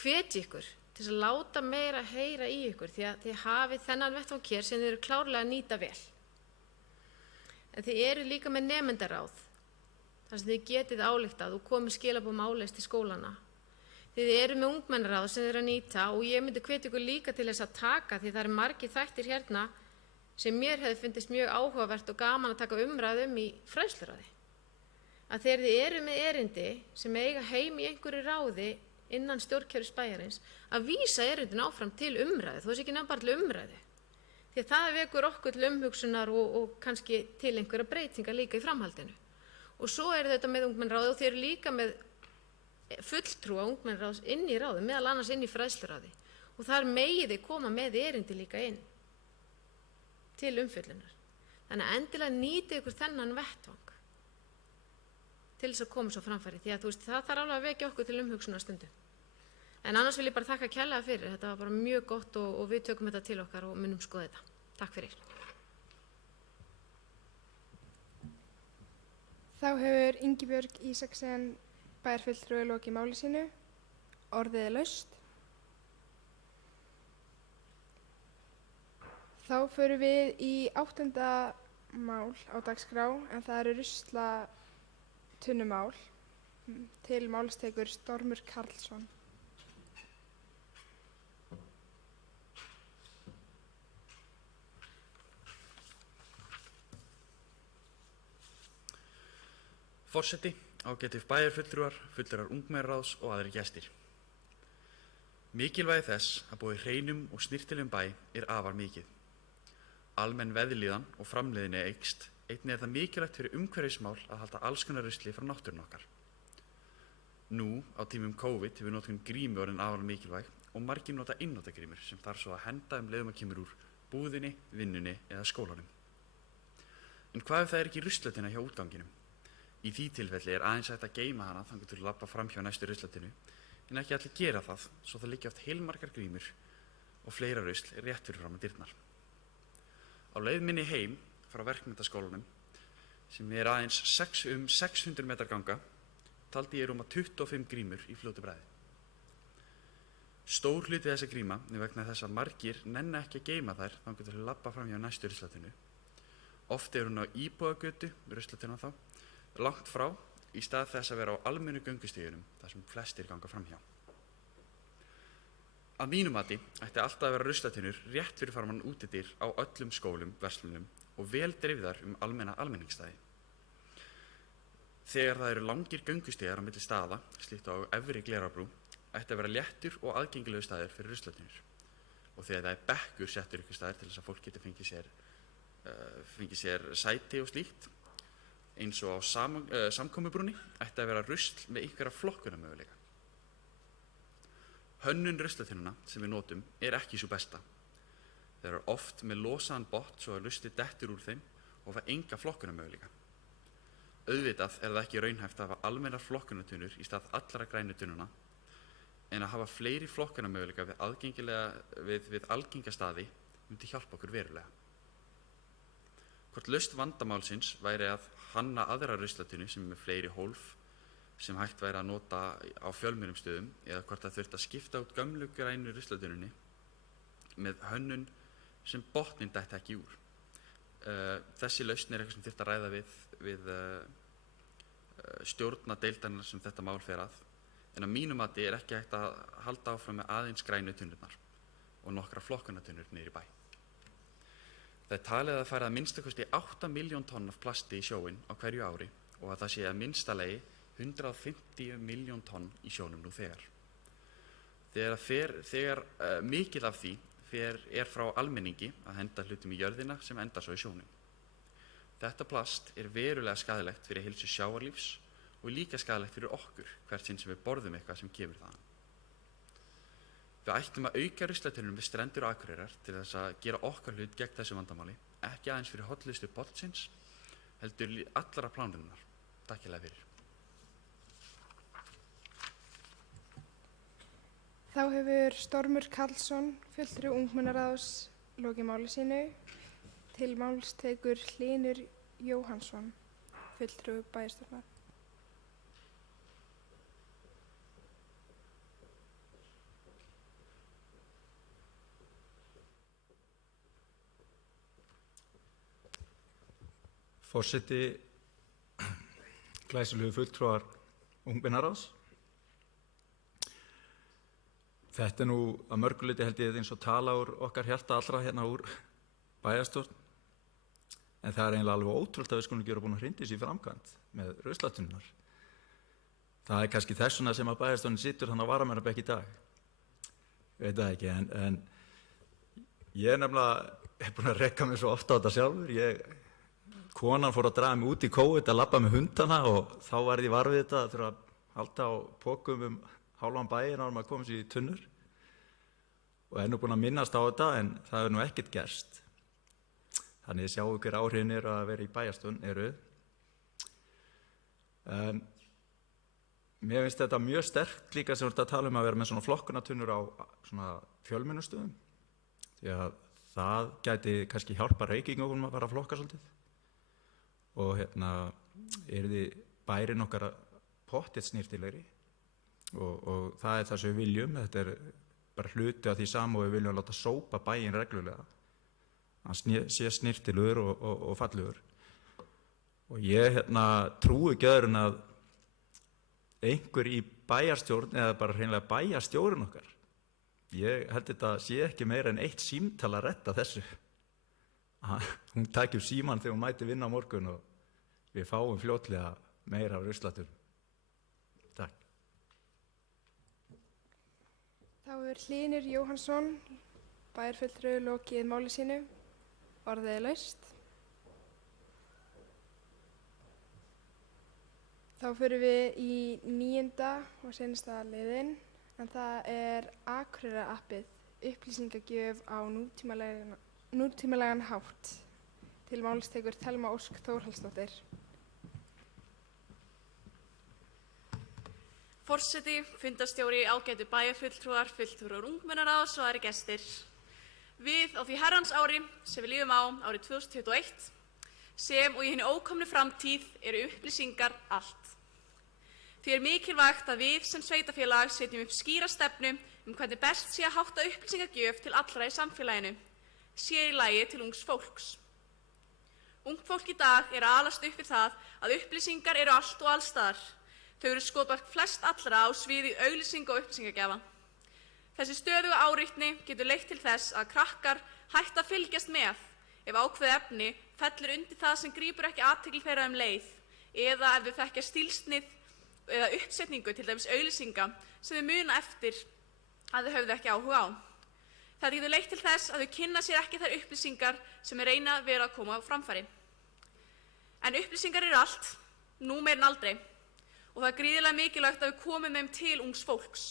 hvetja ykkur, til þess að láta meira heyra í ykkur því að þið hafið þennan vettvang hér sem þið eru klárlega að nýta vel. En þið eru líka með nemendaráð, þar sem þið getið ályktað og komið skilaboðum áleiðis til skólana. Þið eru með ungmennaráð sem þið eru að nýta og ég myndi hvetja ykkur líka til þess að taka því það eru margir þættir hérna sem mér hefði fundist mjög áhugavert og gaman að taka umræðum í fræðsluráði. Að þegar þið eru með erindi sem eiga heim í einhverju ráði innan stjórnkerfis bæjarins að vísa erindin áfram til umræðu, þó sé ekki nefn bara til umræðu. Því að það vekur okkur til umhugsunar og kannski til einhverja breytinga líka í framhaldinu. Og svo eru þetta með ungmennaráði og þið eru líka með fulltrúa ungmennaráðs inn í ráði, meðal annars inn í fræðsluráði. Og þar megið þið koma með erindi líka inn til umfjöllunar. Þannig að endilega nýtið ykkur þennan vettvang til þess að koma svo framfæri. Því að þú veist, það þarf alveg að vekja okkur til umhugsunar stundum. En annars vil ég bara þakka kærlega fyrir. Þetta var bara mjög gott og við tökum þetta til okkar og munum skoða þetta. Takk fyrir. Þá hefur Ingibjörg Ísaksen bæjarfulltrúi lokið máli sínu. Orðið er laust. Þá förum við í 8. mál á dagskrá en það eru ruslatunnumál. Til máls tekur Stormur Karlsson. Forseti, ágætu bæjarfulltrúar, fulltrúar ungmennaráðs og aðrir gestir. Mikilvægi þess að búa í hreinum og snyrtilegum bæ er afar mikið. Almenn veðurlíðan og framleiðni eykst, einnig er það mikilvægt fyrir umhverfismál að halda alls konar rusli frá náttúrunni okkar. Nú, á tímum COVID, hefur notkun grímu orðin afar mikilvæg og margir nota einnotagrímur sem þarf svo að henda leiðum að kemur úr búðinni, vinnunni eða skólanum. En hvað ef það er ekki ruslatunna hjá útganginum? Í því tilfelli er aðeins hægt að geyma hana þangað til að labba fram hjá næstu ruslatinu, en ekki allir gera það, svo það liggja oft heilmargar grímur og fleira rusl rétt fyrir fram að dyrnar. Á leið minni heim frá verkmenntaskólanum, sem er aðeins 600 metrar ganga, taldi ég rúma 25 grímur í fljótu bragði. Stór hluti þessa gríma er vegna þess að margir nenna ekki að geyma þær þangað til að labba fram hjá næstu ruslatinu. Oft er hún á íbúðagötu, ruslatuna þá, langt frá í stað þess að vera á almennu göngustígunum þar sem flestir ganga framhjá. Að mínu mati ætti alltaf að vera ruslatunnur rétt fyrir framan útidyr á öllum skólum, verslunum og vel dreifðar almenna almenningsstæði. Þegar það eru langir göngustígar á milli staða, slíkt á efri Glerárbrú, ætti að vera léttur og aðgengilegu staðir fyrir ruslatunnur. Og þegar það er bekkur settur ykkur staðir til þess að fólk geti fengið sér sæti og slíkt, eins og á samkomubrúnni, ætti að vera rusl með einhverja flokkunarmöguleika. Hönnun ruslatunnuna sem við notum er ekki svo besta. Þeir eru oft með losaðan botn svo að ruslið dettur úr þeim og fá enga flokkunarmöguleika. Auðvitað er það ekki raunhæft að hafa almennar flokkunartunnur í stað allra grænu tunnuna, en að hafa fleiri flokkunarmöguleika við algenga staði myndi hjálpa okkur verulega. Hvort lausn vandamálsins væri að hanna aðra ruslatunnu sem er með fleiri hólf sem hægt væri að nota á fjölmennum stöðum eða hvort það þurfti að skipta út gömlu grænu ruslatunnunni með hönnun sem botninn dætti ekki úr. Þessi lausn er eitthvað sem þurfti að ræða við stjórnadeildarnar sem þetta mál fer að, en að mínu mati er ekki hægt að halda áfram með aðeins grænu tunnurnar og nokkra flokkunartunnur niður í bæ. Það er talið að það færi að minnstakosti 8 milljón tonn af plasti í sjóinn á hverju ári og að það sé að minnsta lagi 150 milljón tonn í sjónum nú þegar. þegar mikið af því er frá almenningi að henda hlutum í jörðina sem enda svo í sjónum. Þetta plast er verulega skaðlegt fyrir heilsu sjávarlífs og líka skaðlegt fyrir okkur hvert sinn sem við borðum eitthvað sem kemur þaðan. Við ættum að auka ruslatunnum við strendur Akureyrar til þess að gera okkar hlut gegn þessu vandamáli, ekki aðeins fyrir hollustu boltsins, heldur allra plánurinnar. Takk hérlega fyrir. Þá hefur Stormur Karlsson, fulltrúi ungmennaráðs, lokið máli sínu. Til máls tekur Hlynur Jóhannsson, fulltrúi bæjarstjórnar. Forseti, glæsilegu fulltrúar ungmennaráðs. Þetta nú að mörgu leyti held ég eins og tala úr okkar hjarta allra hérna úr bæjarstjórn. En það eiginlega alveg ótrúlegt að við skulum gera búin að hrinda þessu í framkvæmd með ruslatunnar. Það kannski þessuna sem að bæjarstjórnin situr þannig á varamannabekk í dag. Ég veit það ekki, en ég nefnilega búin að rekka mig svo ofta á þetta sjálfur. Konan fór að draga mig út í COVID að labba með hundana og þá varð ég var við þetta að þurfa að halda á pokum hálfan bæinn áður maður komið sér í tunnur og nú búin að minnast á þetta en það nú ekkert gerst. Þannig að sjáu hver áhrifin eru að vera í bæjarstjórn eru. Mér finnst þetta mjög sterkt líka sem við tala að vera með svona flokkunartunnur á svona fjölmennustöðum því að það gæti kannski hjálpa reykingum að fara að flokka svolítið. Og yrði bærinn okkar pottþétt snyrtilegri og það það sem við viljum, þetta bara hluti af því sama og við viljum láta sópa bæinn reglulega, hann sé snyrtilegur og fallegur. Og ég trúi ekki öðru en að einhver í bæjarstjórn eða bara hreinlega bæjarstjórinn okkar, ég held þetta sé ekki meira en eitt símtal að retta þessu. Hún taki upp símann þegar hún mæti vinna á morgun og við fáum fljótlega meira af ruslatunnum. Takk. Þá hefur Hlynur Jóhannsson, bæjarfulltrúi, lokið máli sínu. Orðið er laust. Þá förum við í 9. og seinasta liðinn, en það er Akureyrar-appið, upplýsingagjöf á nútímalegan hátt. Til máls tekur Thelma Ósk Þórhallsdóttir. Forseti, fundarstjóri, ágætu bæjarfulltrúar, fulltrúar ungmennaráðs og aðrir gestir. Við á því herrans ári sem við lifum á árið 2021 sem og í hinni ókomnu framtíð eru upplýsingar allt. Því er mikilvægt að við sem sveitarfélag setjum upp skýra stefnu hvernig best sé að hátta upplýsingagjöf til allra í samfélaginu, sér í lagi til ungs fólks. Ungt fólk í dag er að alast upp við það að upplýsingar eru allt og allstaðar. Þau eru skotmark flest allra á sviði auglýsinga og upplýsingagjafa. Þessi stöðuga áreitni getur leitt til þess að krakkar hætta að fylgjast með ef ákveðið efni fellur undir það sem grípur ekki athygli þeirra leið eða ef þau þekkja stílsnið eða uppsetningu til dæmis auglýsinga sem þau muna eftir að þau höfðu ekki áhuga á. Þetta getur leitt til þess að þau kynna sér ekki þær upplýsingar sem reyna að vera að koma á framfæri. En upplýsingar eru allt, nú meir en aldrei, og það er gríðarlega mikilvægt að við komum þeim til ungs fólks.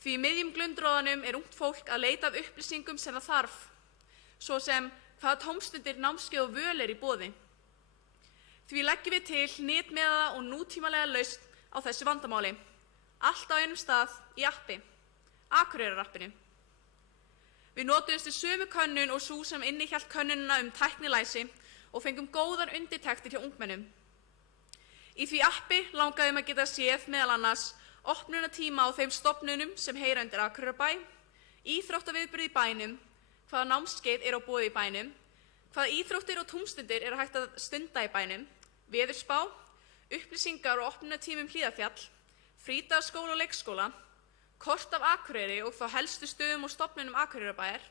Því í miðjum glundroðanum er ungt fólk að leita af upplýsingum sem það þarf, svo sem hvaða tómstundir, námskeið og völ er í boði. Því leggjum við til hnitmiðaða og nútímalega lausn á þessu vandamáli, allt á einum stað í appi, Akureyrar-appinu. Við notuðumst við sömu könnun og sú sem innihélt könnunina tæknilæsi og fengum góðar undirtektir hjá ungmennum. Í því appi langaðum að geta séð meðal annars opnunartíma á þeim stofnunum sem heyra undir Akureyrarbæ, íþróttaviðburði í bænum, hvaða námskeið er á boði í bænum, hvaða íþróttir og tómstundir er hægt að stunda í bænum, veðurspá, upplýsingar og opnunartímum Hlíðarfjall, frídagsskóla og leikskóla, kort af Akureyri og þá helstu stöðum og stofnunum Akureyrarbæjar,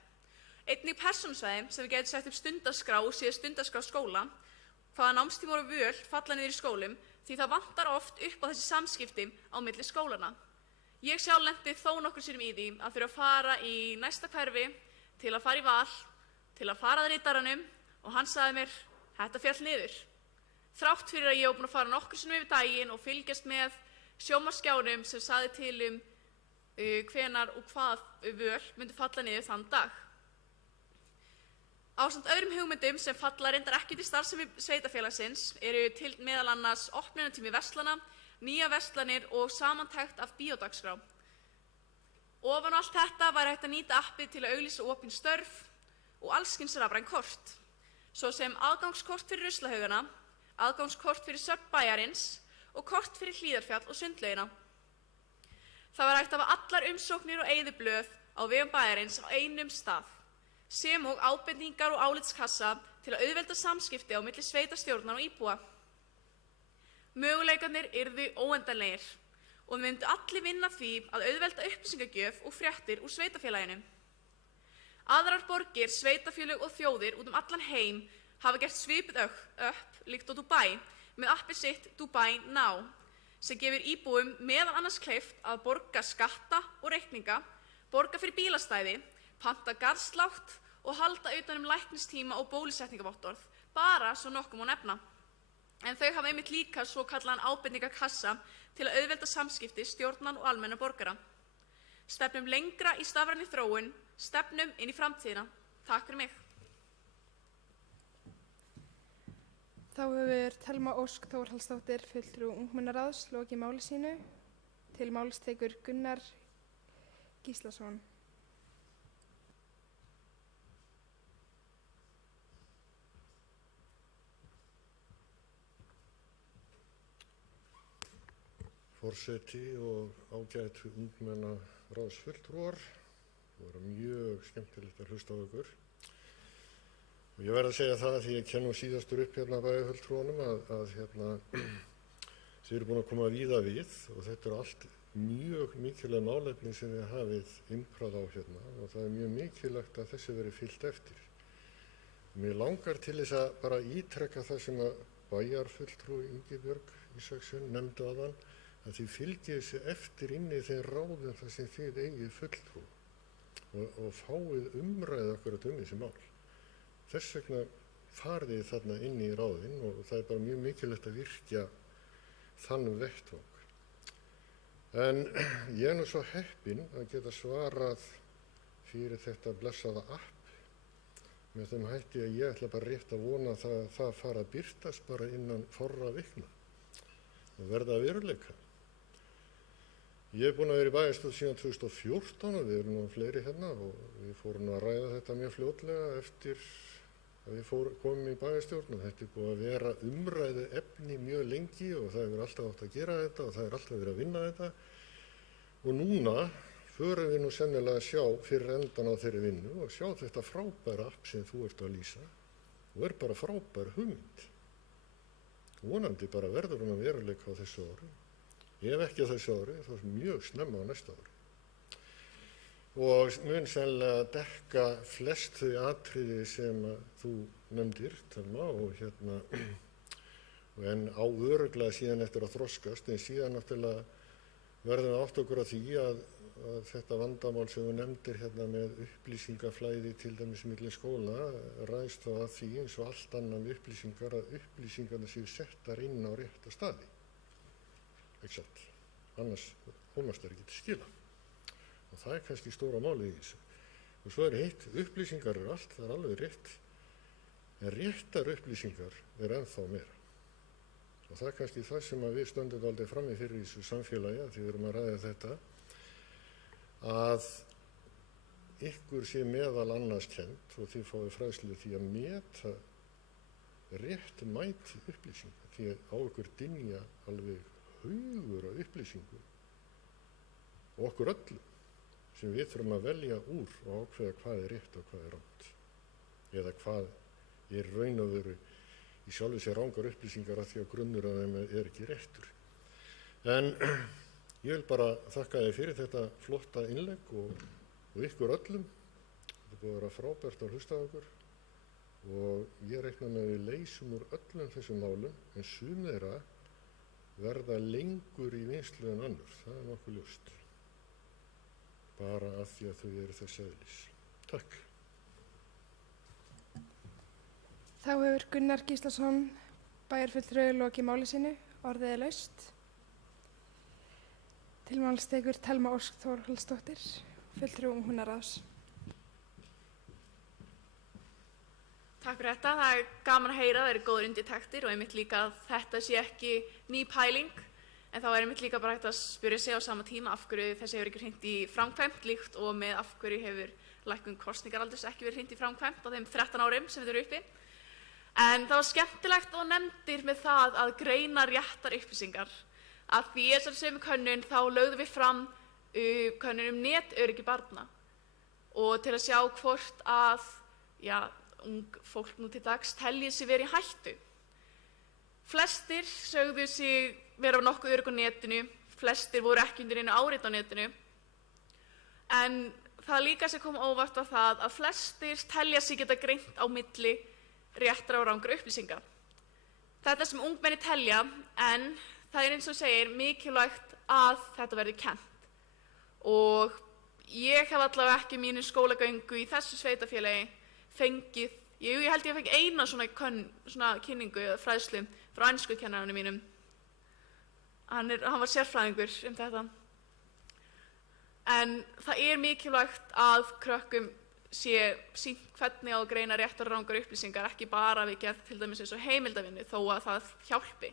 einnig persónusvæði sem við getum sett upp stundaskrá og séð stundaskrá skóla, hvaða námstímar og völ falla niður í skólum því það vantar oft upp á þessi samskipti á milli skólana. Ég sjálf lenti þó nokkur sinnum í því að þurfa að fara í næsta hverfi til að fara í val, til að fara að ritaranum og hann sagði mér, þetta féll niður. Þrátt fyrir að ég var búin að fara nokkur sinnum yfir daginn og fylgjast með sjónvarpsskjánum sem sagði til hvenar og hvað völ myndi falla niður þann dag. Ásamt öðrum hugmyndum sem falla reyndar ekki til starfsemi sveitarfélagsins eru til meðal annars opnunartími verslana, nýja verslanir og samantekt af bíódagskrá. Ofan á allt þetta væri hægt að nýta appið til að auglýsa opin störf og alls kyns rafræn kort, svo sem aðgangskort fyrir ruslahaugana, aðgangskort fyrir söfn bæjarins og kort fyrir Hlíðarfjall og sundlaugina. Það var hægt að hafa allar umsóknir og eyðublöð á vegum bæjarins á einum stað, sem og ábendingar og álitskassa til að auðvelda samskipti á milli sveitarstjórnar og íbúa. Möguleikarnir yrðu óendanlegir og myndu allir vinna því að auðvelda upplýsingagjöf og fréttir úr sveitarfélaginu. Aðrar borgir, sveitarfélög og þjóðir út allan heim hafa gert svipað upp líkt á Dubai með appið sitt Dubai Now, sem gefur íbúum meðal annars kleift að borga skatta og reikninga, borga fyrir bílastæði, panta garðslátt og halda utan læknistíma og bólusetningarvottorð, bara svo nokkuð má nefna. En þau hafa einmitt líka svo kallaðan ábendingarkassa til að auðvelda samskipti stjórnar og almenna borgara. Stefnum lengra í stafrænni þróun, stefnum inn í framtíðina. Takk fyrir mig. Þá hefur Thelma Ósk Þórhallsdóttir, fulltrúi ungmennaráðs, lokið máli sínu. Til máls tekur Gunnar Gíslason. Forseti og ágætu ungmennaráðsfulltrúar. Það var mjög skemmtilegt að hlusta á ykkur. Og ég verð að segja það því ég kenn nú síðastur upp hérna bæjarfulltrúanum að þið eru búin að koma víða við og þetta eru allt mjög mikilvæg málefni sem þið hafið imprað á hérna og það er mjög mikilvægt að þessu verið fylgt eftir. Mér langar til þess að bara ítrekka það sem að bæjarfulltrúi Ingibjörg Ísaksson nefndi áðan, að þið fylgið þessu eftir inni þeim ráðum þar sem þið eigið fulltrú og fáið umræðu akkurat þessi mál. Þess vegna farið þarna inn í ráðin og það er bara mjög mikilvægt að virkja þann vettvang. En ég er nú svo heppinn að geta svarað fyrir þetta blessaða app með þeim hætti að ég ætla bara rétt að vona að það fara að birtast bara innan fárra vikna og verða að veruleika. Ég er búinn að vera í bæjarstjórn síðan 2014 og við erum nú fleiri hérna og við fórum að ræða þetta mjög fljótlega eftir að við komum í bæjarstjórn og þetta er búið að vera umræðu efni mjög lengi og það hefur alltaf átt að gera þetta og það er alltaf verið að vinna þetta og núna förum við nú sennilega að sjá fyrir endan á þeirri vinnu og sjá þetta frábæra app sem þú ert að lýsa og er bara frábær hugmynd. Vonandi bara verður hún að veruleika á þessu ári. Ef ekki á þessu ári, þá er mjög snemma á næsta ári. Og mun sennilega dekka flest þau atriði sem þú nefndir, Thelma, og en á örugglega síðan eftir að þroskast, en síðan náttúrulega verðum við átt okkur á því að þetta vandamál sem þú nefndir hérna með upplýsingaflæði til dæmis milli skóla ræðst þá að því eins og allt annað með upplýsingar að upplýsingarna séu settar inn á rétta staði. Ekki satt, annars komast þær ekki til skila. Og það er kannski stóra málið í þessu. Og svo er hitt, upplýsingar er allt, það er alveg rétt, en réttar upplýsingar er ennþá meira. Og það er kannski það sem við stöndum aldrei frammi fyrir í þessu samfélagi, að því við erum að ræða þetta, að ykkur sé meðal annars kennt og þið fáið fræðslu því að meta rétt mæti upplýsingar, því að á ykkur dynja alveg haugur af upplýsingum og okkur öllum sem við þurfum að velja úr og ákveða hvað er rétt og hvað er rangt eða hvað er raun og veru í sjálfu sér rangar upplýsingar af því að grunnur af þeim er ekki réttur. En ég vil bara þakka þér fyrir þetta flotta innlegg og ykkur öllum. Þetta búið að vera frábært að hlusta á okkur og ég reikna með að við leysum úr öllum þessum málum en sum þeirra verða lengur í vinnslu en önnur, það er nokkuð ljóst. bara af því að þau eru þess eðlis. Takk. Þá hefur Gunnar Gíslason, bæjarfulltrúi, lokið máli sínu. Orðið er laust. Til máls tekur Thelma Ósk Þórhallsdóttir, fulltrúi Ungmennaráðs. Takk fyrir þetta. Það er gaman að heyra, það eru góðir undirtektir og einmitt líka að þetta sé ekki ný pæling, en þá er einmitt líka bara hægt að spyrja sig á sama tíma af hverju þessi hefur ekki hrint í framkvæmd líkt og með af hverju hefur lækkun kosningaaldurs ekki verið hrint í framkvæmd á þeim 13 árum sem þetta eru uppi. En það var skemmtilegt og nefndir með það að greina réttar upplýsingar. Að því í þessari sömu könnun þá lögðum við fram könnun netöryggi barna og til að sjá hvort að ung fólk nú til dags telji sig verið í hættu. Flestir sögðu sig vera nokkuð örugg á netinu, flestir voru ekki undir einu áreiti á netinu, en það líka sem kom óvart var það að flestir telja sig geta greint á milli réttra og rangra upplýsinga. Þetta sem ungmenni telja, en það er eins og segir mikilvægt að þetta verði kennt. Og ég hef allavega ekki mínu skólagöngu í þessu sveitafélagi fengið, ég held ég að fengi eina svona kynningu eða fræðslu frá enskukennaranum mínum. Hann var sérfræðingur þetta. En það er mikilvægt að krökkum sé sýnt hvernig á að greina réttar og rangar upplýsingar, ekki bara við gerð til dæmis eins og heimildavinnu, þó að það hjálpi.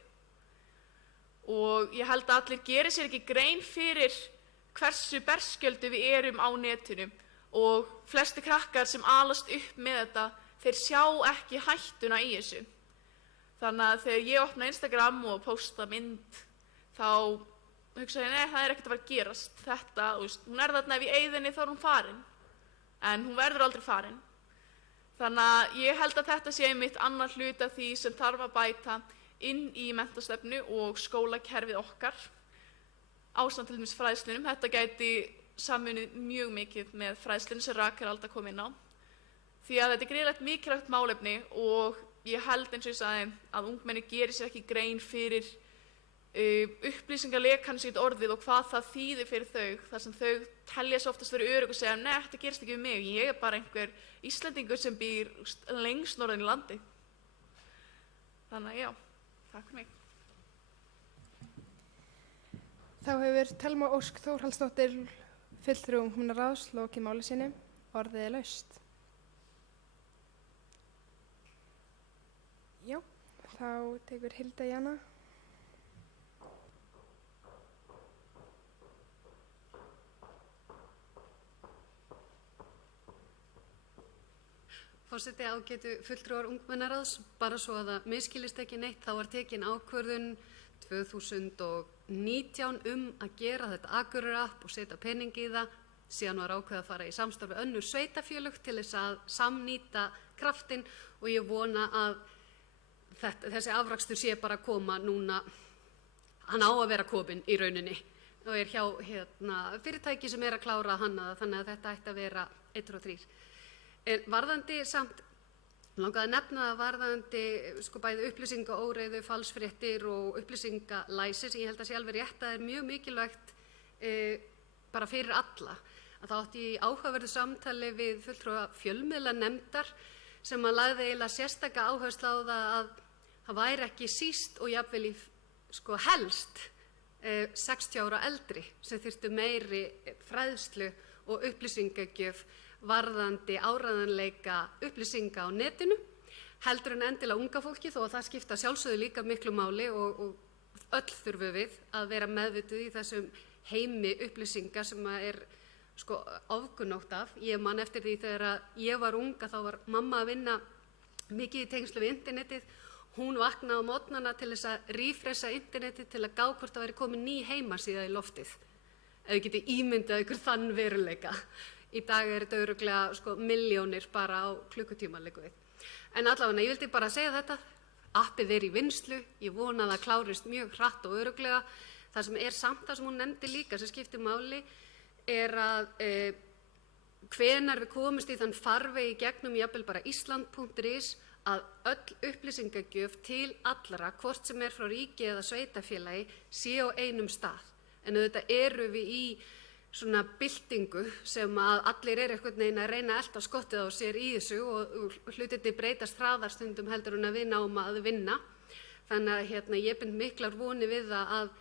Og ég held að allir geri sér ekki grein fyrir hversu berskjöldu við erum á netinu og flesti krakkar sem alast upp með þetta, þeir sjá ekki hættuna í þessu. Þannig að þegar ég opna Instagram og posta mynd, þá hugsa ég, nei, það er ekkert að fara að gerast. Þetta, hún er þarna ef í eyðinni þá er hún farin, en hún verður aldrei farin. Þannig að ég held að þetta sé einmitt annar hluti af því sem þarf að bæta inn í menntastefnu og skólakerfið okkar, ásamt til dæmis fræðslunum. Þetta gæti samvinnið mjög mikið með fræðslunum sem Rakel Alda kom inn á. Því að þetta er gríðarlegt mikilvægt málefni og ég held eins og ég sagði að ungmenni geri sér ekki grein fyrir upplýsingarlek kannski eitt orðið og hvað það þýðir fyrir þau, þar sem þau telja svo oftast verið örugg og segja, nei, þetta gerist ekki við mig, ég er bara einhver Íslendingur sem býr lengst norðan í landi. Þannig að já, takk fyrir mig. Þá hefur Thelma Ósk Þórhallsdóttir, fulltrúi Ungmennaráðs, lokið máli sínu. Orðið er laust. Já, þá tekur Hilda Jana. Forseti, ágætu fulltrúar Ungmennaráðs, bara svo að það misskilist ekki neitt, þá var tekin ákvörðun 2019 að gera þetta Akureyrar-app og setja pening í það. Síðan var ákveðið að fara í samstarf við önnur sveitarfélög til þess að samnýta kraftinn og ég vona að þessi afrakstur sé bara að koma núna, hann á að vera kominn í rauninni og er hjá fyrirtæki sem er að klára að hanna það, þannig að þetta ætti að vera 1 og 3. En varðandi samt, langaði að nefna það varðandi bæði upplýsingaóreiðu, falsfréttir og upplýsingalæsi, sem ég held að sé alveg rétt að það er mjög mikilvægt bara fyrir alla. Að það átti í áhugaverðu samtali við fulltrúa fjölmiðlanefndar sem að lagði eiginlega sérstaka áherslu á það að það væri ekki síst og jafnvel í helst 60 ára eldri sem þyrftu meiri fræðslu og upplýsingagjöf varðandi áreiðanleika upplýsinga á netinu, heldur en endilega unga fólki, þó að það skipta sjálfsögðu líka miklu máli og öll þurfum við að vera meðvituð í þessum heimi upplýsinga sem er ofgunótt af. Ég man eftir því þegar ég var unga, þá var mamma að vinna mikið í tengslu við internetið. Hún vaknaði á morgnana til þess að rífresa internetið til að gá hvort það væri komin ný heimasíða í loftið. Ef þið getið ímyndað ykkur þann veruleika. Í dag er þetta örugglega milljónir bara á klukkutíma liggur við. En allavega, ég vildi bara segja þetta. Appið er í vinnslu, ég vona að það klárist mjög hratt og örugglega. Það sem er samt það sem hún nefndi líka sem skiptir máli er að hvenær við komumst í þann farvegi gegnum jafnvel bara Ísland.is að öll upplýsingagjöf til allra, hvort sem er frá ríki eða sveitarfélagi, sé á einum stað. En auðvitað eru við í svona byltingu sem að allir eru einhvern veginn að reyna að elta skottið á sér í þessu og hlutirnir breytast hraðar stundum heldur en að við náum að vinna. Þannig að ég bind miklar vonir við það að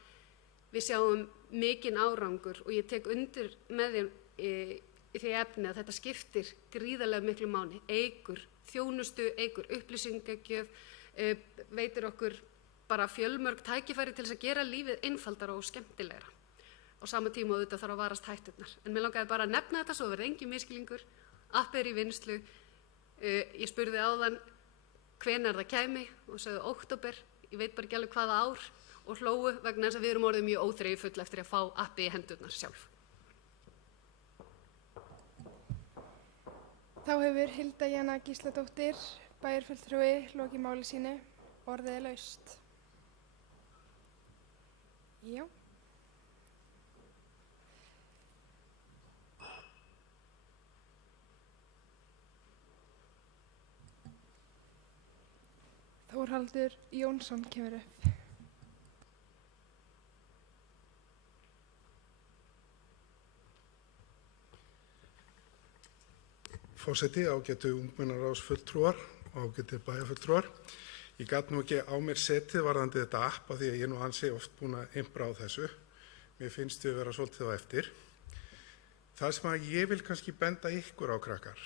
við sjáum mikinn árangur og ég tek undir með þeim í því efni að þetta skiptir gríðarlega miklu máli, eykur þjónustu, eykur upplýsingagjöf, veitir okkur bara fjölmörg tækifæri til þess að gera lífið einfaldara og skemmtilegra. Á sama tíma og þetta þarf að varast hætturnar. En mér langaði bara að nefna þetta svo verði engin misskilningur, appið í vinnslu, ég spurði áðan hvenær það kæmi og sagði október, ég veit bara ekki alveg hvaða ár og hlógu vegna þess að við erum orðið mjög óþreyjufull eftir að fá appið í hendurnar sjálf. Þá hefur Hilda Jana Gísladóttir, bæjarfulltrúi, lokið máli sínu. Orðið er laust. Já. Þórhaldur Jónsson kemur upp. Forseti, ágætu ungmennaráðsfulltrúar og ágætu bæjarfulltrúar. Ég gat nú ekki á mér setið varðandi þetta app af því að ég er nú ansi oft búin að impra á þessu. Mér finnst við vera svolítið á eftir. Það sem að ég vil kannski benda ykkur á krakkar,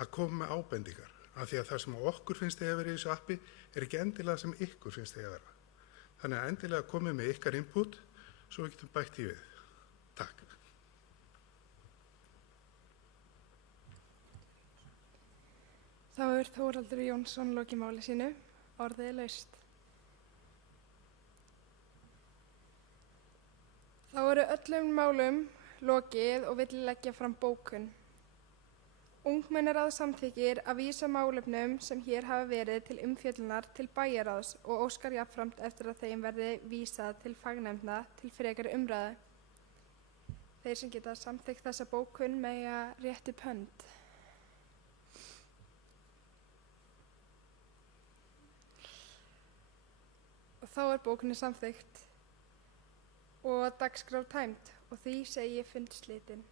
að koma með ábendingar. Af því að það sem okkur finnst að vera í þessu appi er ekki endilega sem ykkur finnst að vera. Þannig að endilega komið með ykkar input svo við getum bætt í við. Takk. Þá hefur Þórhaldur Jónsson lokið máli sínu. Orðið er laust. Þá eru öllum málum lokið og vill leggja fram bókun. Ungmennaráð samþykkir að vísa málefnum sem hér hafa verið til umfjöllunar til bæjarráðs og óskar jafnframt eftir að þeim verði vísað til fagnefnda til frekari umræðu. Þeir sem geta samþykkt þessa bókun mega rétt upp hönd. Og þá er bókunni samþykkt og dagskrá tæmd og því segi ég fund slitinn.